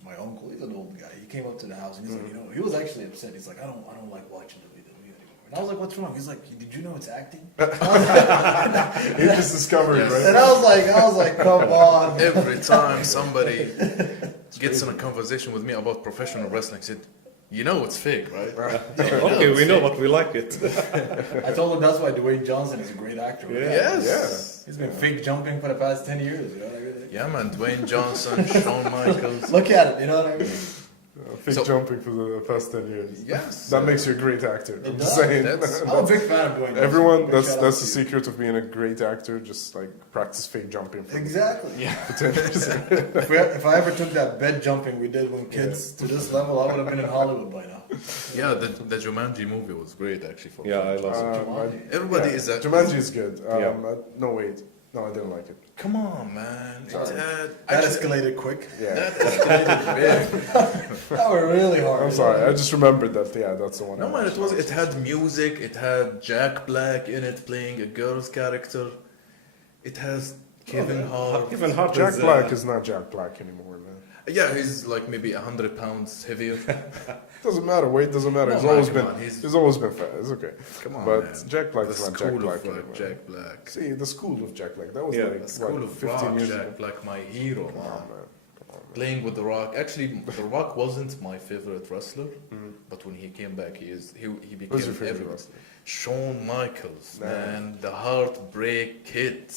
my uncle, he's an old guy. He came up to the house and he's like, he was actually upset. He's like, I don't like watching WWE anymore. And I was like, what's wrong? He's like, did you know it's acting? You just discovered, Yes. right? And I was like, come on. Every time somebody gets in a conversation with me about professional wrestling, said, you know it's fake, right? Okay, we know, but we like it. I told him that's why Dwayne Johnson is a great actor. Yes. Yeah. He's been fake jumping for the past 10 years. You know what I mean? Yeah, man. Dwayne Johnson, Shawn Michaels. Look at it. You know what I mean? Fake So- jumping for the past 10 years. Yes. That makes you a great actor. It I'm does. just saying. That's- I'm a big fan of Dwayne Johnson. Everyone, Big that's shout out the to you. secret of being a great actor. Just like practice fake jumping for Exactly. for 10 years. If I ever took that bed jumping we did when kids to this level, I would have been in Hollywood by now. Yeah, the Jumanji movie was great, actually. For Yeah, I love it. Everybody is a... Jumanji is good. Yeah. No, wait. No, I didn't like it. Come on, man. It Sorry. had... That actually, escalated quick. Yeah. that escalated big. That were really hard. I'm sorry. I just remembered that. Yeah, that's the one. No, I man, watched. it had music, it had Jack Black in it playing a girl's character. It has Kevin Hart. Even Hart Jack is, Black is not Jack Black anymore, man. Yeah, he's like maybe 100 pounds heavier. Doesn't matter. Weight doesn't matter. No, he's man, always come been. on, He's always been fat. It's okay. Come on, But man. Jack Black The is not Jack school Black of anymore. Jack Black. See, the school of Jack Black. That was Yeah, like The school what, of 15 rock, years Jack ago. Black, my hero, Come on, man. man. Come on, man. Playing with The Rock. Actually, The Rock wasn't my favorite wrestler, Mhm. but when he came back, he became Who's your favorite everyone. wrestler? Shawn Michaels, Nah. man, the Heartbreak Kid.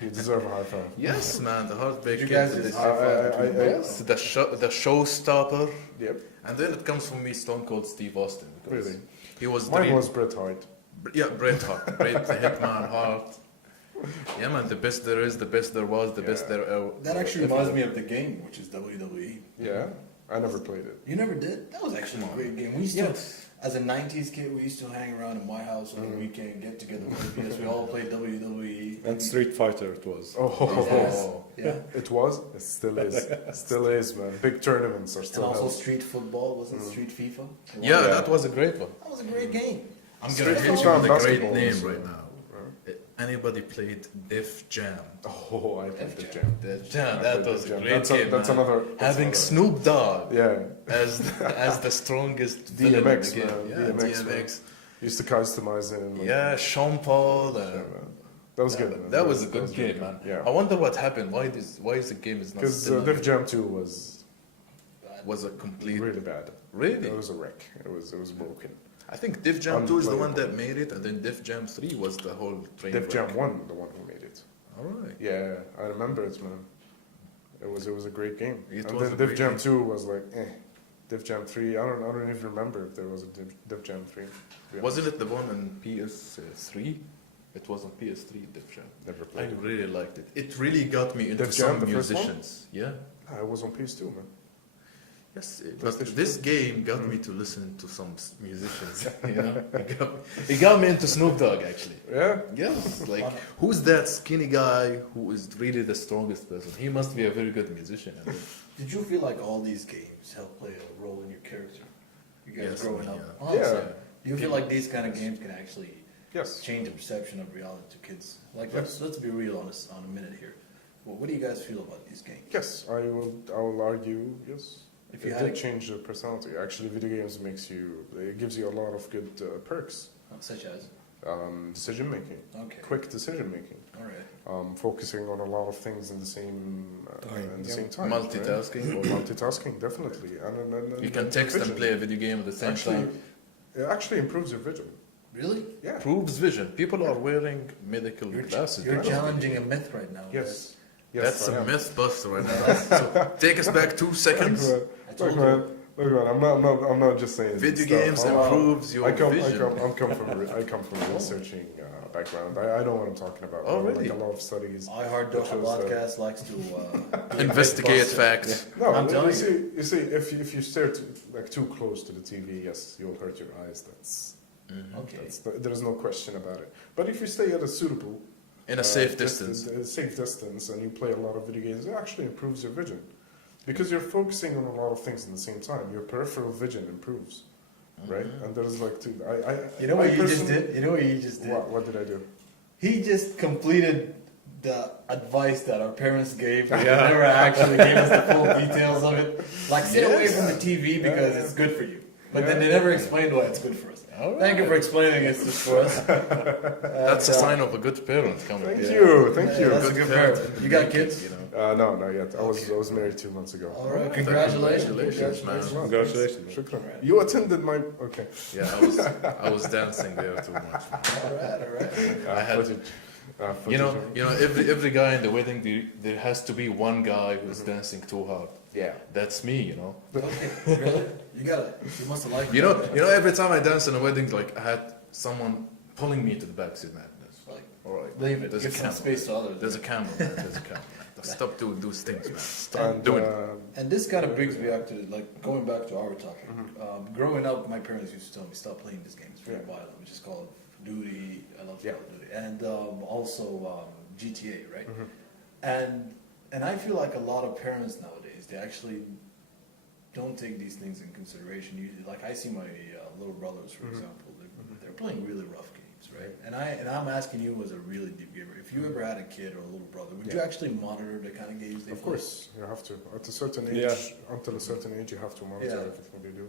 You deserve a high five. Yes, man, the Heartbreak You Kid. guys just high five between Yes, the showstopper. Yep. And then it comes from me, Stone Cold Steve Austin. Because Really? He was Mine the was Bret Hart. Bret Hart, Bret the Hitman Hart. Yeah, man, the best there is, the best there was, the best Yeah. there. That actually reminds me of the game, which is WWE. Yeah, I never played it. You never did? That was actually a great game. We used to, as a 90s kid, we used to hang around in my house on the weekend, get together with the PS. We all played WWE. And Street Fighter it was. Oh, Yeah. it was. It still is. Still is, man. Big tournaments are And still also held. street football, wasn't Street FIFA? Yeah, that was a great one. That was a great game. I'm Street gonna hit you FIFA with a great basketball name was, right now. Anybody played Def Jam? Oh, I played the Def jam. Def Jam, I that played was the a jam. great game, That's man. another. Having another- Snoop Dogg Yeah, as the strongest villain in DMX, the game. man. Yeah, DMX, man. DMX. used to customize it. And, like, Yeah, Sean Paul. yeah, man. That was good. Man. That was a good really game, good. man. Yeah. I wonder what happened. Why is the game is not Because still Def Jam 2 was a complete really bad. really? It was a wreck. It was broken. I think Def Jam 2 is the one Unplayable. that made it, and then Def Jam 3 was the whole train Def wreck. Jam 1, the one who made it. All right. Yeah, I remember it, man. It was a great game. It and was then a Def great Jam game. 2 was like, Def Jam 3, I don't even remember if there was a Def Jam 3. to be Wasn't honest. it the one on PS3? It was on PS3, Def Jam. Never I played it. really liked it. It really got me into Def Jam, some the first one? musicians. Yeah. I was on PS2, man. Yes, but PlayStation this 2. game got me to listen to some musicians. You know, it got me into Snoop Dogg actually. Yeah? Yes, like who's that skinny guy who is really the strongest person? He must be a very good musician. Did you feel like all these games help play a role in your character? You guys Yes, growing up? yeah. Honestly, Yeah. do you feel like these kind of games can actually Yes. change the perception of reality to kids? Like, Yes. let's be real on this on a minute here. Well, what do you guys feel about these games? Yes, I will argue, yes. If you It had did a- change the personality. Actually, video games it gives you a lot of good perks. Such as? Decision making, Okay. quick decision making, All right. focusing on a lot of things in the same time. Multitasking. Right? Or multitasking, definitely. And You can text and vision. play a video game at the same Actually, time. it actually improves your vision. Really? Yeah. Proves vision. People are wearing medical glasses. You're because of challenging video a myth right now. Yes. Yes, That's I a am. myth buster right now. So take us back 2 seconds. Look, I man. told Look, man. Look, man. I'm not just saying. Video stuff. games I'm- improves your I come vision. from a researching background. I know what I'm talking about. Oh, I know, really? Like a lot of studies. iHeart Which Doha was, podcast likes to Investigate Mythbuster. facts. No, I'm telling you see, if you stare too close to the TV, yes, you'll hurt your eyes. Okay. There's no question about it. But if you stay at a suitable In a safe distance. A safe distance, and you play a lot of video games, it actually improves your vision. Because you're focusing on a lot of things at the same time. Your peripheral vision improves, right? And there's like two. You know what you just did? You know what you just did? What did I do? He just completed the advice that our parents gave. They never actually gave us the full details of it. Like, stay away from the TV because it's good for you. But then they never explained why it's good for us. Thank you for explaining it for us. That's a sign of a good parent coming. Thank you. That's a good parent. You got kids? You know. No, not yet. I was married 2 months ago. All right. Congratulations. man. Congratulations. Shukran. You attended my. Okay. Yeah, I was dancing there too much. All right. I had, you know, every guy in the wedding, there has to be one guy who's dancing too hard. Yeah. That's me, you know. Okay. Really? You must have liked You know, every time I dance in a wedding, like I had someone pulling me to the back seat, man. That's Like, all right. leave it. There's Give a some camera. space to others. There's a camera, man. There's a camera. Stop doing those things, man. Stop And, doing it. And this kind of brings me back to, like, going back to our topic. Growing up, my parents used to tell me, stop playing this game. It's very violent, which is Call of Duty. I love Call of Duty. And also GTA, right? And I feel like a lot of parents nowadays, they actually don't take these things in consideration. Like, I see my little brothers, for example, they're playing really rough games, right? And I'm asking you as a really deep gamer, if you ever had a kid or a little brother, would you actually monitor the kind of games they play? Of course, you have to. At a certain age, until a certain age, you have to monitor everything they do.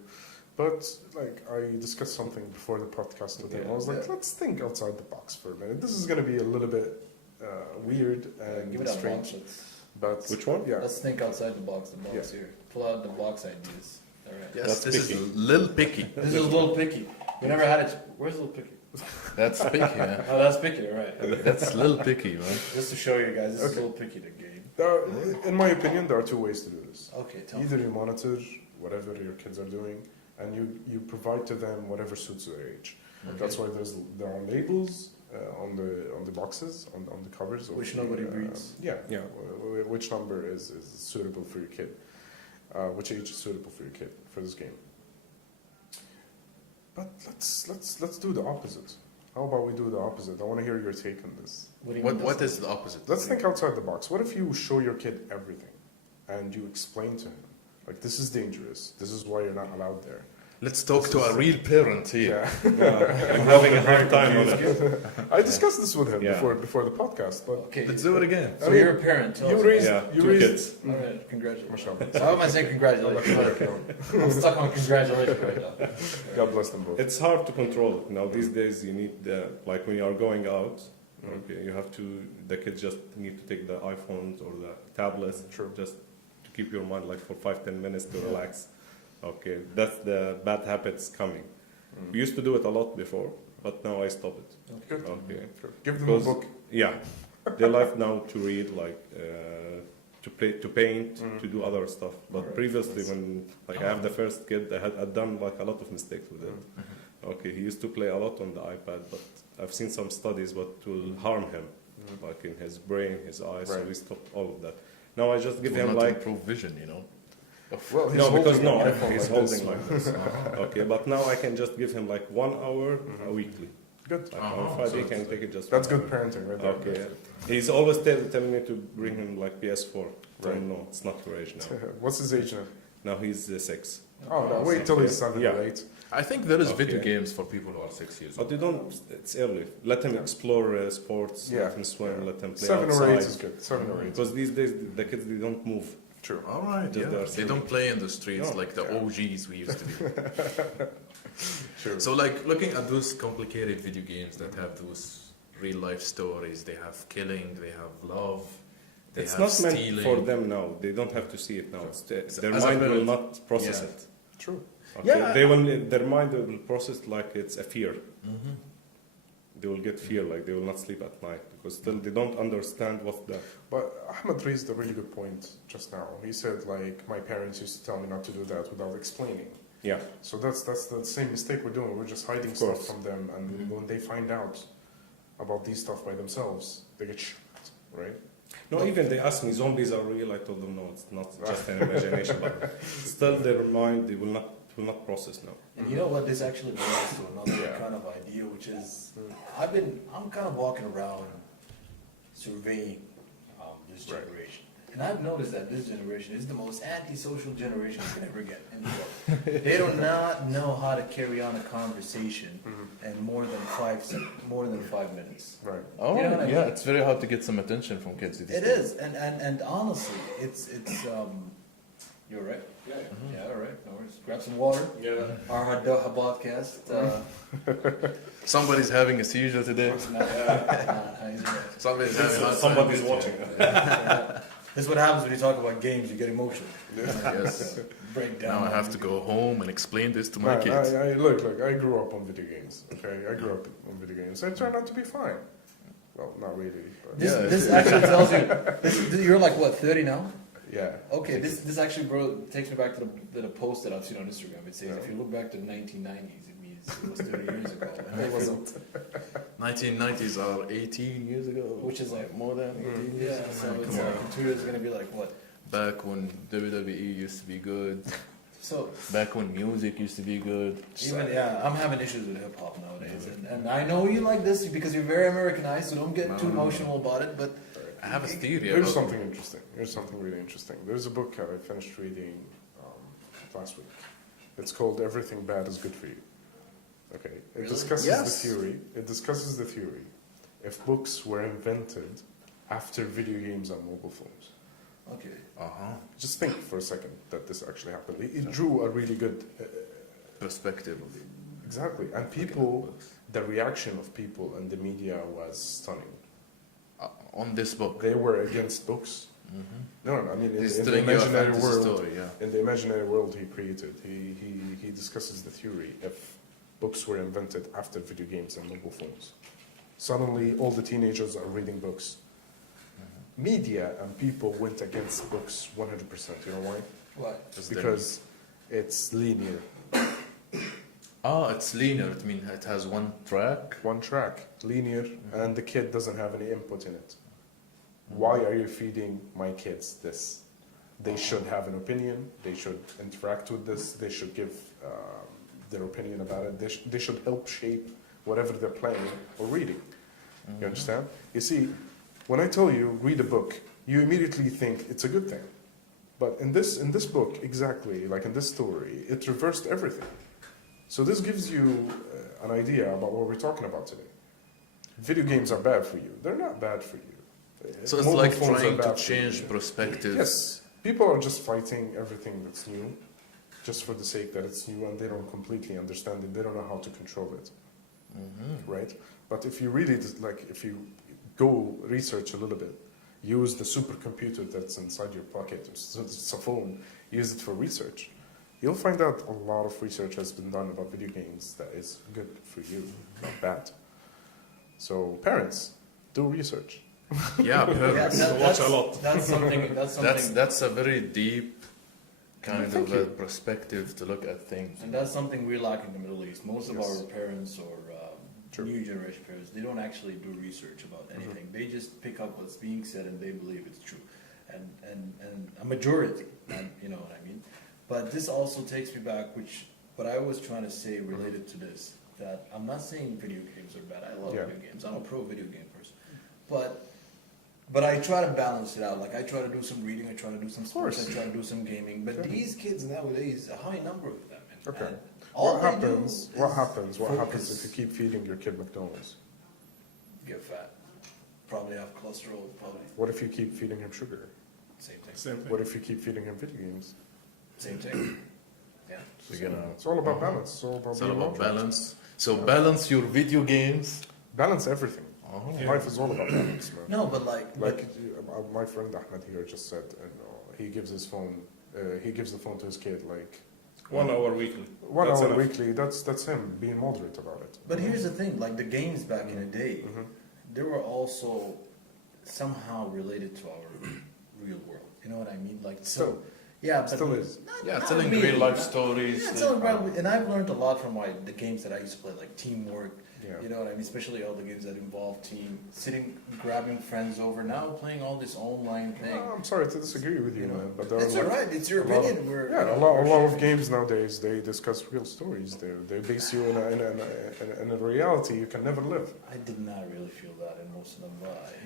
But like I discussed something before the podcast with him, I was like, let's think outside the box for a minute. This is going to be a little bit weird and Give it a strange. box. But Which one? Yeah. Let's think outside the box here. Pull out the box ideas. All right. Yes, That's this picky. is Lil Picky. This is a little picky. We never had it. Where's little picky? That's Picky, man. Oh, that's picky. All right. That's Lil Picky, man. Just to show you guys, this is a little picky the game. In my opinion, there are two ways to do this. Okay, tell me. Either you monitor whatever your kids are doing, and you provide to them whatever suits their age. That's why there are labels on the boxes on the covers. Which nobody reads. Yeah. Which number is suitable for your kid? Which age is suitable for your kid for this game? But let's do the opposite. How about we do the opposite? I want to hear your take on this. What is the opposite? Let's think outside the box. What if you show your kid everything, and you explain to him, like, this is dangerous. This is why you're not allowed there. Let's talk to a real parent here. I'm having a hard time on it. I discussed this with him Yeah. before the podcast, but Okay. Let's do it again. So you're a parent. Tell you us. raised Two kids. All right. Congratulations. Mashallah. So how am I saying congratulations? I'm stuck on congratulations right now. God bless them both. It's hard to control it. Now these days you need like when you are going out, okay, you have to, the kids just need to take the iPhones or the tablets just to keep your mind like for 5-10 minutes to relax. Okay, that's the bad habits coming. We used to do it a lot before, but now I stop it. Good. Okay. Give them a Because- book. Yeah, they like now to read, like to play, to paint, to do other stuff. But previously, when like I have the first kid, I'd done like a lot of mistakes with it. Okay, he used to play a lot on the iPad, but I've seen some studies what will harm him, like in his brain, his eyes. So Right. we stopped all of that. Now I just give It will him not like. improve vision, you know. Well, he's No, because holding no, an iPhone he's like holding this. like this. Okay, but now I can just give him like 1 hour a weekly. Good. Like on Friday, he can take it just. That's 1 good hour. parenting right there. Okay. He's always telling me to bring him like PS4. Right. No, it's not your age now. What's his age now? Now he's 6. Oh, no, wait till he's 7 Yeah. or 8. I think there is video Okay. games for people who are 6 years But old. you don't. It's early. Let him explore sports. Yeah. Let him swim. Let him play 7 outside. or 8 is good. 7 or 8. Because these days the kids they don't move. True. All right, Just yeah. there They don't play in the streets No. like the OGs we used to do. True. So like looking at those complicated video games that have those real life stories, they have killing, they have love, they It's have not stealing. meant for them now. They don't have to see it now. Their As a mind will parent, not process yeah. it. True. Okay? Yeah. Their mind will process like it's a fear. They will get fear, like they will not sleep at night because still they don't understand what's the. But Ahmed raised a really good point just now. He said, like, my parents used to tell me not to do that without explaining. Yeah. So that's the same mistake we're doing. We're just hiding stuff course. from them, and when they find out about these stuff by themselves, they get shocked, right? No, even they asked me, zombies are real. I told them no, it's not just an imagination. But still, their mind they will not process now. And you know what? This actually brings us to another kind of idea, which is I'm kind of walking around surveying this Right. generation. And I've noticed that this generation is the most antisocial generation you can ever get in the world. They do not know how to carry on a conversation in more than 5 minutes. Right. Oh, You know what I yeah, mean? it's very hard to get some attention from kids these It days. is, and honestly, it's you're right. Yeah. Yeah, all right. No worries. Grab some water. Yeah. Our Doha podcast. Somebody's having a seizure today. He's right. Somebody's having a hard time Somebody's with you. watching. This is what happens when you talk about games. You get emotional. Yes. Break down. Now I have to go home and explain this to my Man, kids. look, I grew up on video games. Okay, I grew up on video games. It turned out to be fine. Well, not really, but This, Yeah, this actually tells you. You're like what, 30 now? yeah. Okay, this actually, bro, takes me back to the post that I've seen on Instagram. It says if you look back to the 1990s, it means it was 30 years ago. And It wasn't. 1990s are 18 years ago. Which is like more than 18 Yeah, years. so it's Come like on. in 2 years it's gonna be like what? Back when WWE used to be good. So Back when music used to be good. even I'm having issues with hip hop nowadays, and I know you like this because you're very Americanized, so don't get too emotional about it. But I have a theory. Here's about- something interesting. Here's something really interesting. There's a book I finished reading last week. It's called Everything Bad is Good for You. Okay. It Really? discusses Yes. the theory. It discusses the theory if books were invented after video games and mobile phones. okay, Uh-huh. Just think for a second that this actually happened. It drew a really good Perspective. exactly, and people, the reaction of people and the media was stunning. On this book. They were against books. Mm-hmm. No, I mean He's in the telling you a imaginary fantasy world. story, yeah. In the imaginary world he created, he discusses the theory if books were invented after video games and mobile phones. Suddenly, all the teenagers are reading books. Media and people went against books 100%. You know why? why? Because it's linear. It's linear. It means it has one track. One track, linear, and the kid doesn't have any input in it. Why are you feeding my kids this? They should have an opinion. They should interact with this. They should give their opinion about it. They should help shape whatever they're playing or reading. You understand? You see, when I tell you read a book, you immediately think it's a good thing. But in this book, exactly like in this story, it reversed everything. So this gives you an idea about what we're talking about today. Video games are bad for you. They're not bad for you. So it's Mobile like phones are trying to bad for change you. perspective. Yes, people are just fighting everything that's new, just for the sake that it's new, and they don't completely understand it. They don't know how to control it, right? But if you really if you go research a little bit, use the supercomputer that's inside your pocket. It's a phone. Use it for research. You'll find out a lot of research has been done about video games that is good for you, not bad. So parents, do research. Yeah, parents. Watch a lot. That's something. That's a very deep kind Thank of you. a perspective to look at things. And that's something we lack in the Middle East. Most of Yes. our parents or True. new generation parents, they don't actually do research about anything. They just pick up what's being said and they believe it's true. And a majority, you know what I mean? But this also takes me back, what I was trying to say related to this, that I'm not saying video games are bad. I love Yeah. video games. I'm a pro video game person. But I try to balance it out. Like I try to do some reading, I try to do some sports, course. I try to do some gaming. But Sure. these kids nowadays, a high number of them. Okay. And all What they happens? do What is happens? What happens focus. if you keep feeding your kid McDonald's? Get fat. Probably have cholesterol. Probably What if you keep feeding him sugar? same thing. Same thing. What if you keep feeding him video games? Same thing. Yeah. So you're gonna It's all about balance. It's all about, it's all being about moderate. balance. So balance your video games. Balance everything. Oh. Life is all about balance, man. No, but Like my friend Ahmed here just said, he gives his phone. He gives the phone to his kid like 1 hour weekly. 1 That's hour enough. weekly. That's him being moderate about it. But here's the thing, like the games back in the day, Mhm. they were also somehow related to our real world. You know what I mean? Like Still. yeah, but Still is. Yeah, not telling really. real life stories. Yeah, it's all right. And I've learned a lot from the games that I used to play, like teamwork, Yeah. You know what I mean? Especially all the games that involve team, sitting, grabbing friends over. Now playing all this online thing. No, I'm sorry to disagree with you, You know, man, but there it's are alright. It's your a lot of- opinion. We're, yeah, you know, a lot we're of sharing. games nowadays they discuss real stories. They base you in a reality you can never live. I did not really feel that in most of them.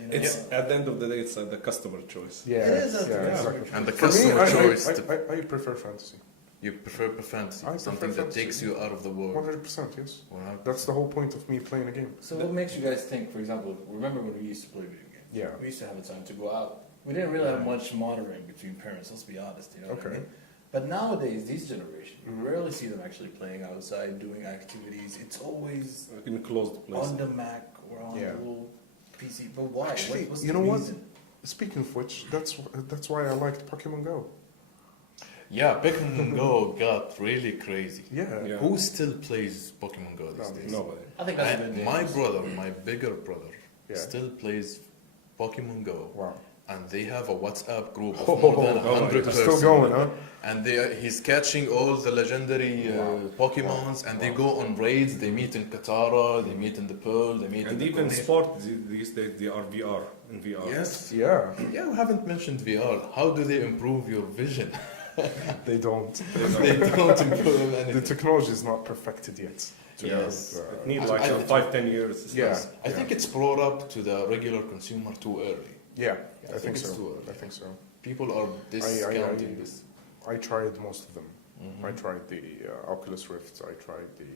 You know, It's at the end of the day, it's the customer choice. Yeah, It is, yeah, yeah. exactly. And the For me, customer choice. I prefer fantasy. You prefer fantasy, I prefer something that fantasy. takes you out of the world. 100%, yes. Well, That's the whole point of me playing a game. So what makes you guys think? For example, remember when we used to play video games? Yeah. We used to have a time to go out. We didn't really have much monitoring between parents. Let's be honest. You know what I Okay. mean? But nowadays, these generation, you Mhm. rarely see them actually playing outside, doing activities. It's always In closed places. on the Mac or on Yeah. the little PC. But why? Actually, What's you the know what? reason? Speaking of which, that's why I liked Pokemon Go. yeah, Pokemon Go got really crazy. Yeah. Yeah. Who still plays Pokemon Go these No, days? Nobody. I think that's And been my brother, my bigger brother, Yeah. still plays Pokemon Go, Wow. and they have a WhatsApp group of Oh, more than oh, 100 It's persons. still going, huh? And he's catching all the legendary Wow. Pokemons, and they Wow. go on raids. They meet in Katara, they meet in the Pearl, they meet And in even the sport these days, they are VR. In VR. Yes. Yeah. Yeah, we haven't mentioned VR. How do they improve your vision? They don't. They don't improve The anything. technology is not perfected yet. to Yes. have, It needs I- like I- 5-10 years. Yeah. I think it's brought up to the regular consumer too early. Yeah, I I think it's so. too early. I think so. People are discounting this. I tried most of them. Mhm. I tried the Oculus Rift. I tried the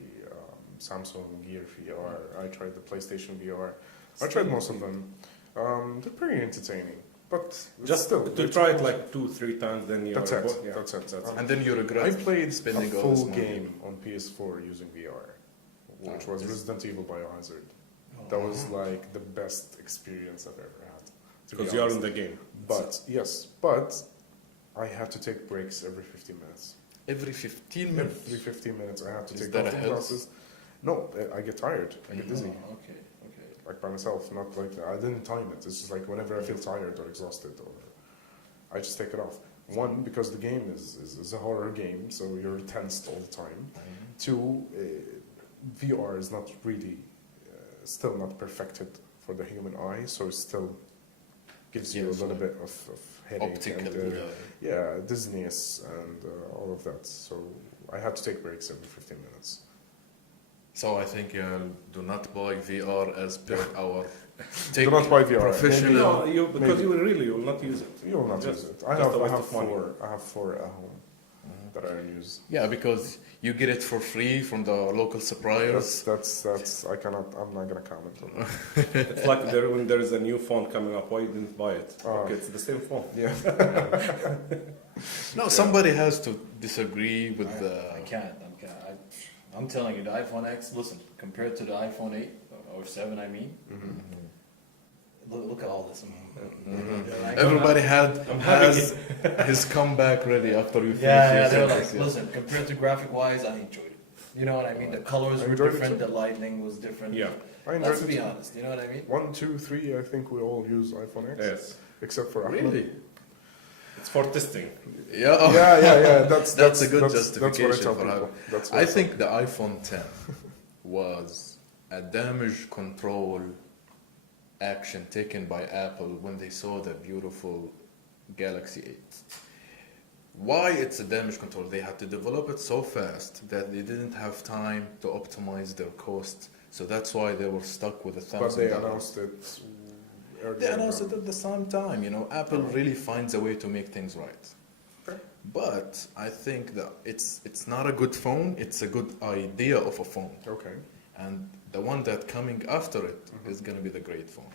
Samsung Gear VR. I tried the PlayStation VR. I tried most of them. They're pretty entertaining, but Just still, to they're try it technology. like 2-3 times, then you That's are it. yeah. That's it. And then you regret. I played spending a all full this money. game on PS4 using VR, which Oh, was this- Resident Evil Biohazard. That was like the best experience I've ever had. to be Because you are honest. in the game. But yes, but I have to take breaks every 15 minutes. Every 15 minutes. Every 15 minutes, I have to Is take that off a the health? glasses. No, I get tired. I get dizzy, Oh, okay, okay. like by myself. Not like I didn't time it. It's just like whenever I feel tired or exhausted, or I just take it off. One, because the game is a horror game, so you're tensed all the time. Two, VR is not really, still not perfected for the human eye, so it still gives you a Yes, little bit of headache Optical. and yeah, dizziness and all of that. So I had to take breaks every 15 minutes. So I think do not buy VR as per our Do not buy VR. professional. No, because Maybe. you will not use it. You will not Just- use it. just a waste of money. I have four at home that I use. Yeah, because you get it for free from the local suppliers. That's I cannot. I'm not gonna comment on that. It's like when there is a new phone coming up, why you didn't buy it? Oh. Okay, it's the same phone. Yeah. No, somebody has to disagree with the. I can't. I'm telling you, the iPhone X. Listen, compared to the iPhone 8 or 7, I mean, look at all this. Everybody I'm has his comeback ready after you finish Yeah, your yeah, they're sentence, like, yeah. listen, compared to graphic wise, I enjoyed it. You know what I mean? The colors I were enjoyed it different, too. the lighting was different. Yeah. I enjoyed Let's it be too. honest, you know what I mean? 1, 2, 3. I think we all use iPhone X, Yes. except for Ahmed. Really? It's for testing. Yeah. Oh. Yeah. That's a good That's what I justification tell for people. having. That's what I tell think the iPhone 10 was a damage control action taken by Apple when they saw the beautiful Galaxy 8. Why it's a damage control? They had to develop it so fast that they didn't have time to optimize their cost. So that's why they were stuck with $1,000. But they announced it earlier. They announced it at the same time. You know, Apple really finds a way to make things right. Okay. But I think that it's not a good phone. It's a good idea of a phone, Okay. and the one that coming after it is going to be the great phone.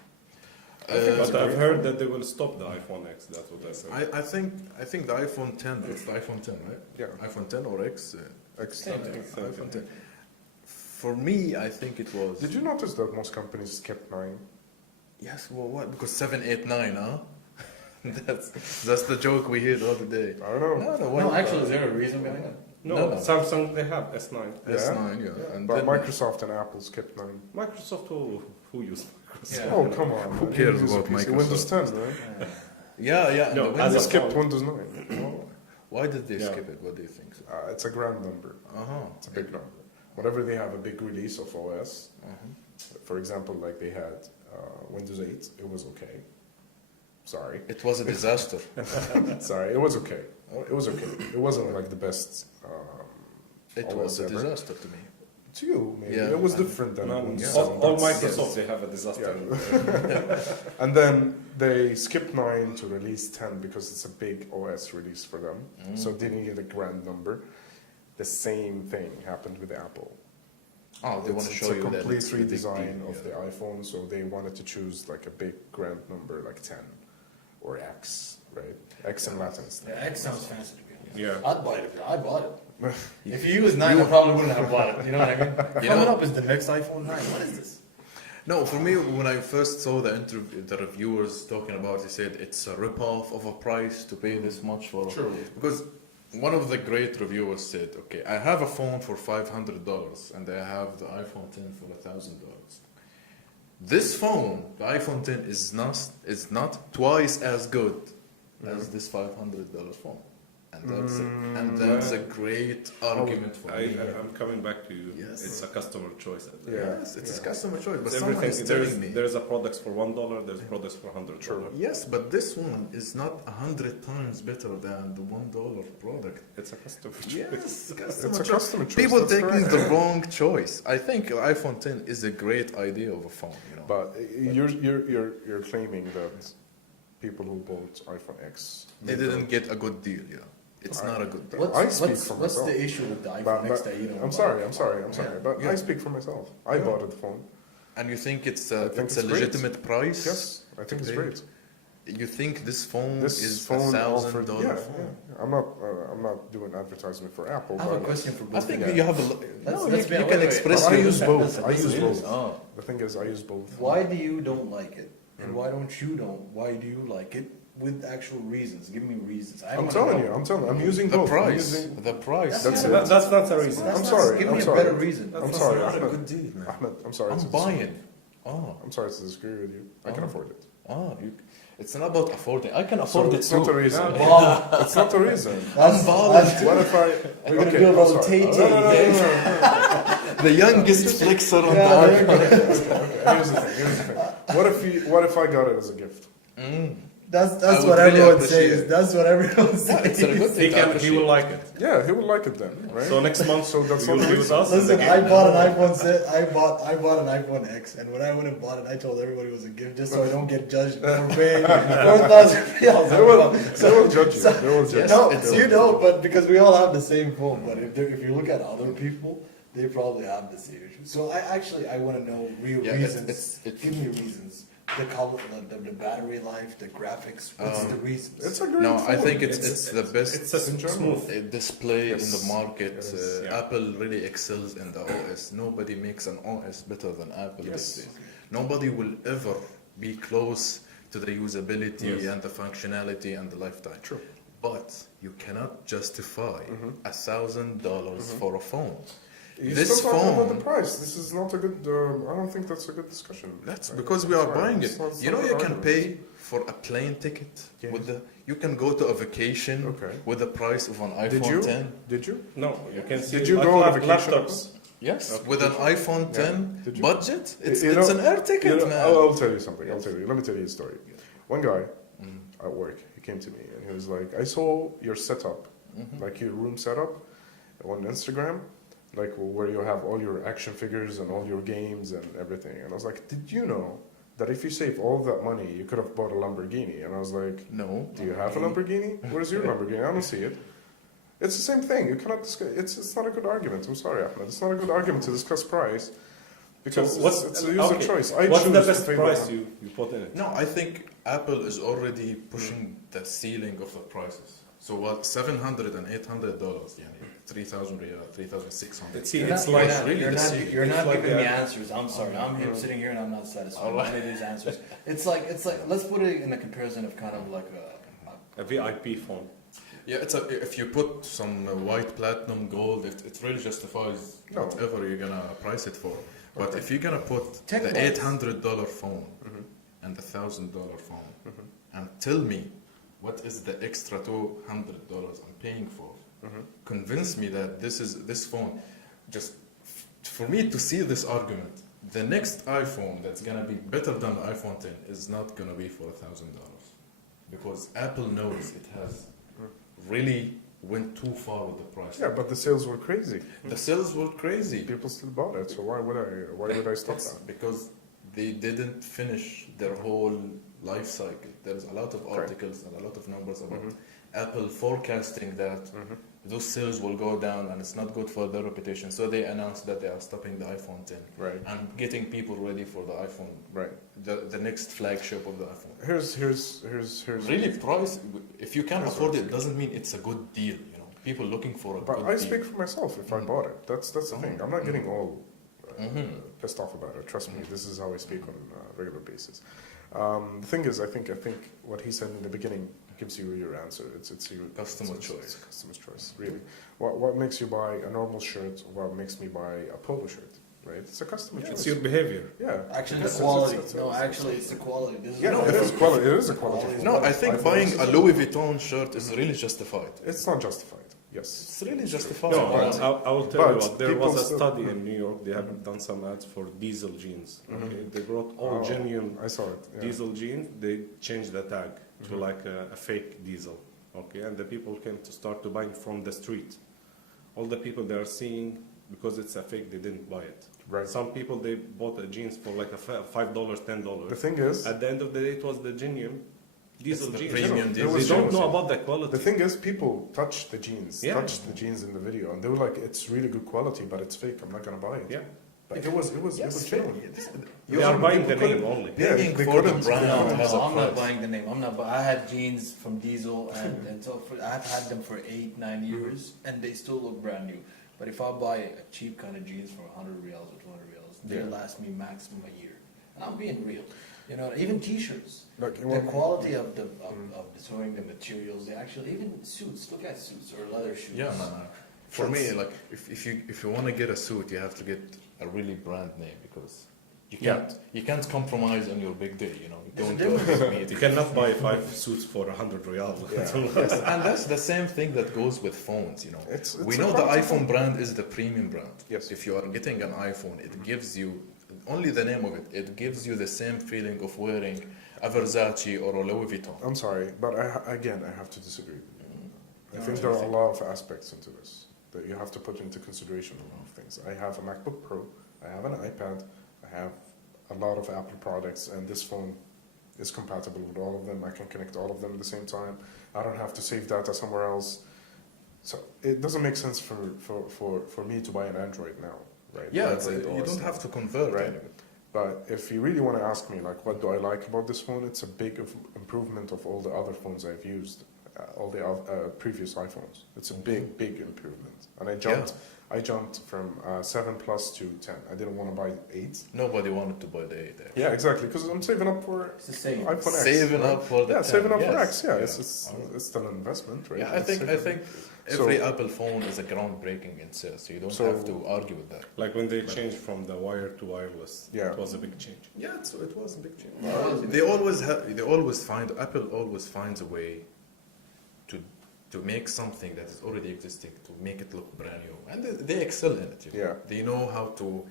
But I've heard that they will stop the iPhone X. That's what I said. I think the iPhone 10. It's the iPhone 10, right? Yeah. iPhone 10 or X. X. iPhone 10. For me, I think it was. Did you notice that most companies skipped 9? Yes. Well, what? Because 7, 8, 9, huh? that's the joke we hear all the day. I don't know. No, actually, is there a reason behind that? No, No. Samsung, they have S9. S9, yeah. And But then, Microsoft and Apple skipped 9. Microsoft, who uses Microsoft? Yeah. Oh, come on. Who man. cares You use a about PC. Microsoft? Windows 10, right? yeah, and No, the as They a Windows- skipped phone. Windows 9. Why did they Yeah. skip it? What do you think? So? It's a grand number. Uh-huh. It's a big number. whenever they have a big release of OS, for example, like they had Windows 8, it was okay. Sorry. It was a disaster. Sorry, it was okay. It was okay. It wasn't like the best. It OS was a ever. disaster to me. To you, maybe. Yeah. It was different than Windows yeah. 7. All That's- Microsoft, they have a disaster. And then they skipped 9 to release 10 because it's a big OS release for them. So they didn't get a grand number. The same thing happened with Apple. Oh, they want to show it's you a that complete it's a big redesign deal, of yeah. the iPhone, so they wanted to choose like a big grand number like 10 or X, right? X in Latin. Yeah, X sounds fancy to me. Yeah. I'd buy it. I bought it. If you use 9, I probably wouldn't have bought it. You know what I mean? You Coming know- up is the next iPhone 9. What is this? No, for me, when I first saw the reviewers talking about it, they said it's a rip-off of a price to pay this much for. True. Because one of the great reviewers said, okay, I have a phone for $500 and I have the iPhone 10 for $1,000. This phone, the iPhone 10, is not twice as good as this $500 phone. And that's a great argument for me. I'm coming back to you. Yes. It's a customer choice. Yeah. Yes, it's a customer choice, but It's someone everything. is telling me. There's a products for $1. There's products for $100. True. Yes, but this one is not 100 times better than the $1 product. It's a customer choice. Yes, It's a customer choice. People that's taking correct. the wrong choice. I think the iPhone 10 is a great idea of a phone. You know, But you're claiming that people who bought iPhone X they didn't get a good deal. Yeah, it's not a good deal. I speak for What's myself. the issue with the iPhone But- X but- that you don't I'm buy? sorry, but Yeah. I speak for myself. I bought the phone. And you think it's I think a it's great. legitimate price? Yes, I think it's Okay. great. You think this phone This is phone offered, $1,000 yeah, phone? yeah. I'm not doing advertisement for Apple. I have a but question for both I of think you. you have a. Let's- No, let's be- you wait, can wait, express But I your. use both. I listen, use listen. both. Oh. The thing is, I use both. Why do you don't like it? And why don't you don't? Why do you like it? With actual reasons. Give me reasons. I'm telling you. I'm using The both. I'm price. using- The price. That's it. That's not a reason. I'm sorry, Give I'm me a sorry. better reason. I'm sorry. not a Ahmed. good deal, man. Ahmed, I'm sorry. I'm to buying. Oh, I'm sorry to disagree with you. I can Oh. afford it. it's not about affording. I can So afford it it's too. not a reason. Wow. It's not a reason. That's, balling. What if I? We're gonna okay, build I'm on sorry. Tay-Tay. No. The youngest flexer on Yeah, the there earth. you go. Okay, here's the thing. What if I got it as a gift? That's I would what really everyone appreciate says. it. That's what everyone says. It's a good thing. He will like it. Yeah, he will like it then, right? So next month, So that's you'll not be the with reason. us. in the Listen, game. I bought an iPhone. I bought an iPhone X, and when I went and bought it, I told everybody it was a gift, just so I don't get judged for paying $4,000. They will judge you. They will judge No, you. you don't, but because we all have the same phone. But if you look at other people, they probably have the same issue. So I want to know real Yeah, reasons. it's- Give me reasons. The color, the battery life, the graphics. What's the reasons? It's a great No, I phone. think it's the best It's a In general. smooth. display in Yes, the market. it is, yeah. Apple really excels in the OS. Nobody makes an OS better than Apple Yes. these days. Nobody will ever be close to the usability Yes. and the functionality and the lifetime. True. But you cannot justify $1,000 for a phone. You This still talking about phone- the price. This is not a good. I don't think that's a good discussion. That's because we are Sorry, buying it. it's not- You know, it's you not can an pay for a plane ticket Yes. with the. You can go to a vacation Okay. with the price of an iPhone Did you? 10. Did you? No, you can see. Did you like go on a vacation? laptops? Yes, Okay. with an iPhone Yeah. 10 Did you? budget, it's You it's know- an air ticket, You know, man. I'll tell you something. I'll tell you. Let me tell you a story. One guy at work, he came to me and he was like, "I saw your setup, like your room setup, on Instagram, like where you have all your action figures and all your games and everything." And I was like, "Did you know that if you save all that money, you could have bought a Lamborghini?" And I was like, No. "Do you have a Lamborghini? Where's your Lamborghini? I don't see it." It's the same thing. You cannot discuss. It's not a good argument. I'm sorry, Ahmed. It's not a good argument to discuss price because So what's it's a user okay, choice. I What's the choose to best pay price that. you put in it? No, I think Apple is already pushing the ceiling of the prices. So what, $700 and $800, yani 3,000 riyal, 3,600. See, You're it's not, like you're not, really you're the not, same. you're not It's like giving me that. answers. I'm sorry. I'm here sitting here and I'm not satisfied All with right. any of these answers. It's like let's put it in a comparison of kind of like A VIP phone. Yeah, if you put some white platinum gold, it really justifies No. whatever you're gonna price it for. But if you're gonna put Tech-wise. the $800 phone and the $1,000 phone, and tell me what is the extra $200 I'm paying for, convince me that this phone just for me to see this argument, the next iPhone that's gonna be better than the iPhone 10 is not gonna be for $1,000, because Apple knows it has really went too far with the price. Yeah, but the sales were crazy. The sales were crazy. People still bought it, so why would I stop that? Because they didn't finish their whole life cycle. There's a lot of articles and a lot of numbers about Apple forecasting that those sales will go down and it's not good for their reputation. So they announced that they are stopping the iPhone 10 and getting people ready for the iPhone, the next flagship of the iPhone. Here's Really, price. If you can afford it, doesn't mean it's a good deal. You know, people looking for a good deal. But I speak for myself. If I bought it, that's the thing. I'm not getting all pissed off about it. Trust me, this is how I speak on a regular basis. The thing is, I think what he said in the beginning gives you your answer. It's your Customer choice. It's customer's choice, really. What makes you buy a normal shirt? What makes me buy a polo shirt? Right? It's a customer choice. It's your behavior. Yeah. Actually, It's- the quality. it's- No, actually, it's the quality. This is Yeah, no, it is quality. It is a quality. No, I think buying a Louis Vuitton shirt is really justified. It's not justified. Yes. It's really justified. No, but- I will tell you but what. There people was a still- study in New York. They have done some ads for diesel jeans. Okay? They brought all genuine I saw it. Yeah. diesel jeans. They changed the tag to like a fake diesel. Okay, and the people came to start to buying from the street. All the people they are seeing, because it's a fake, they didn't buy it. Right. Some people they bought a jeans for like a $5, $10. The thing is, At the end of the day, it was the genuine diesel It's the jeans. premium They diesel don't jeans. know about the quality. the thing is, people touched the jeans, Yeah. touched the jeans in the video, and they were like, "It's really good quality, but it's fake. I'm not gonna buy it." Yeah, But it was genuine. they are buying the People name couldn't- only. Yeah, Paying they for the couldn't- brand No, has a I'm not price. buying the name. I'm not. I had jeans from Diesel, and so I've had them for 8-9 years, and they still look brand new. But if I buy a cheap kind of jeans for 100 riyals or 200 riyals, they Yeah. last me maximum a year. And I'm being real. You know, even T-shirts, Like, the quality of the sewing, the materials, they actually even suits. Look at suits or leather shoes. Yeah, man. For me, like if you want to get a suit, you have to get a really brand name, because you can't compromise on your big day. You know, you There's a don't go difference. to meet. You cannot buy 5 suits for 100 riyal. Yeah. Yes, and that's the same thing that goes with phones. You know, It's we a know the quality iPhone brand is the premium brand. Yes. If you are getting an iPhone, it gives you only the name of it. It gives you the same feeling of wearing a Versace or a Louis Vuitton. I'm sorry, but I have to disagree. I No, think I there are a think- lot of aspects into this that you have to put into consideration. A lot of things. I have a MacBook Pro. I have an iPad. I have a lot of Apple products, and this phone is compatible with all of them. I can connect all of them at the same time. I don't have to save data somewhere else. So it doesn't make sense for me to buy an Android now, right? Yeah, Android you OS don't now. have to convert. Right. Anyway. But if you really want to ask me, like, what do I like about this phone? It's a big improvement of all the other phones I've used, all the previous iPhones. It's a big improvement. And I jumped from 7 Plus to 10. I didn't want to buy 8. Nobody wanted to buy the 8. Yeah, exactly, because I'm saving up for It's the same. iPhone X. Saving right? up for the Yeah, 10, saving up for yes. X. Yeah, Yeah. it's still an investment, right? Yeah, I think So- every Apple phone is a groundbreaking in sales, so you don't So- have to argue with that. Like when they changed from the wire to wireless, Yeah. it was a big change. Yeah, it was a big change. Yeah. They always find Apple always finds a way to make something that is already existing to make it look brand new, and they excel in it. You know? Yeah. They know how to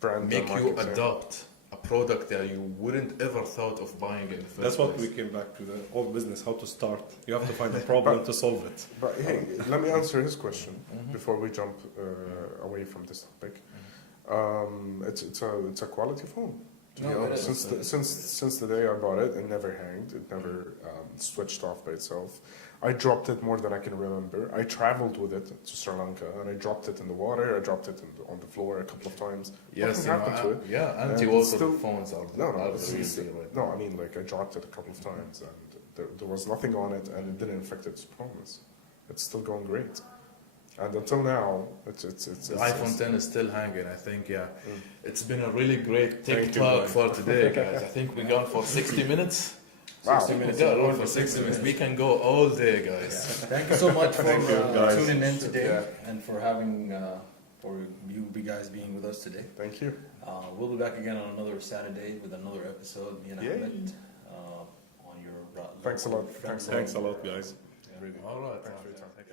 Brand make you marketing. adopt a product that you wouldn't ever thought of buying in the first That's what we place. came back to, the old business, how to start. You have to find a problem to solve it. But hey, let me answer his question before we jump away from this topic. It's a quality phone. To be No, it honest, is. since the day I bought it, it never hanged. It never switched off by itself. I dropped it more than I can remember. I traveled with it to Sri Lanka, and I dropped it in the water. I dropped it on the floor a couple of times. Yes, Nothing happened to it. yeah, And anti-water it's still- phones are No, are it's- the real it's- deal right no. I mean, like I dropped it a couple of times, and there was nothing on it, and it didn't affect its performance. It's still going great, and until now, it's The iPhone 10 is still hanging. I think, yeah. It's been a really great Thank you, TikTok guys. for today, guys. I think we gone for 60 minutes. Wow. 60 minutes. Yeah, we're for 60 minutes. We can go all day, guys. Thank you so much for Thank you, guys. tuning in today Yeah. and for having for you guys being with us today. Thank you. We'll be back again on another Saturday with another episode. Me and Yay. Ahmed on your Thanks a lot. friendly- Thanks a lot, guys. Yeah. All right. Thanks for your time. Thank you.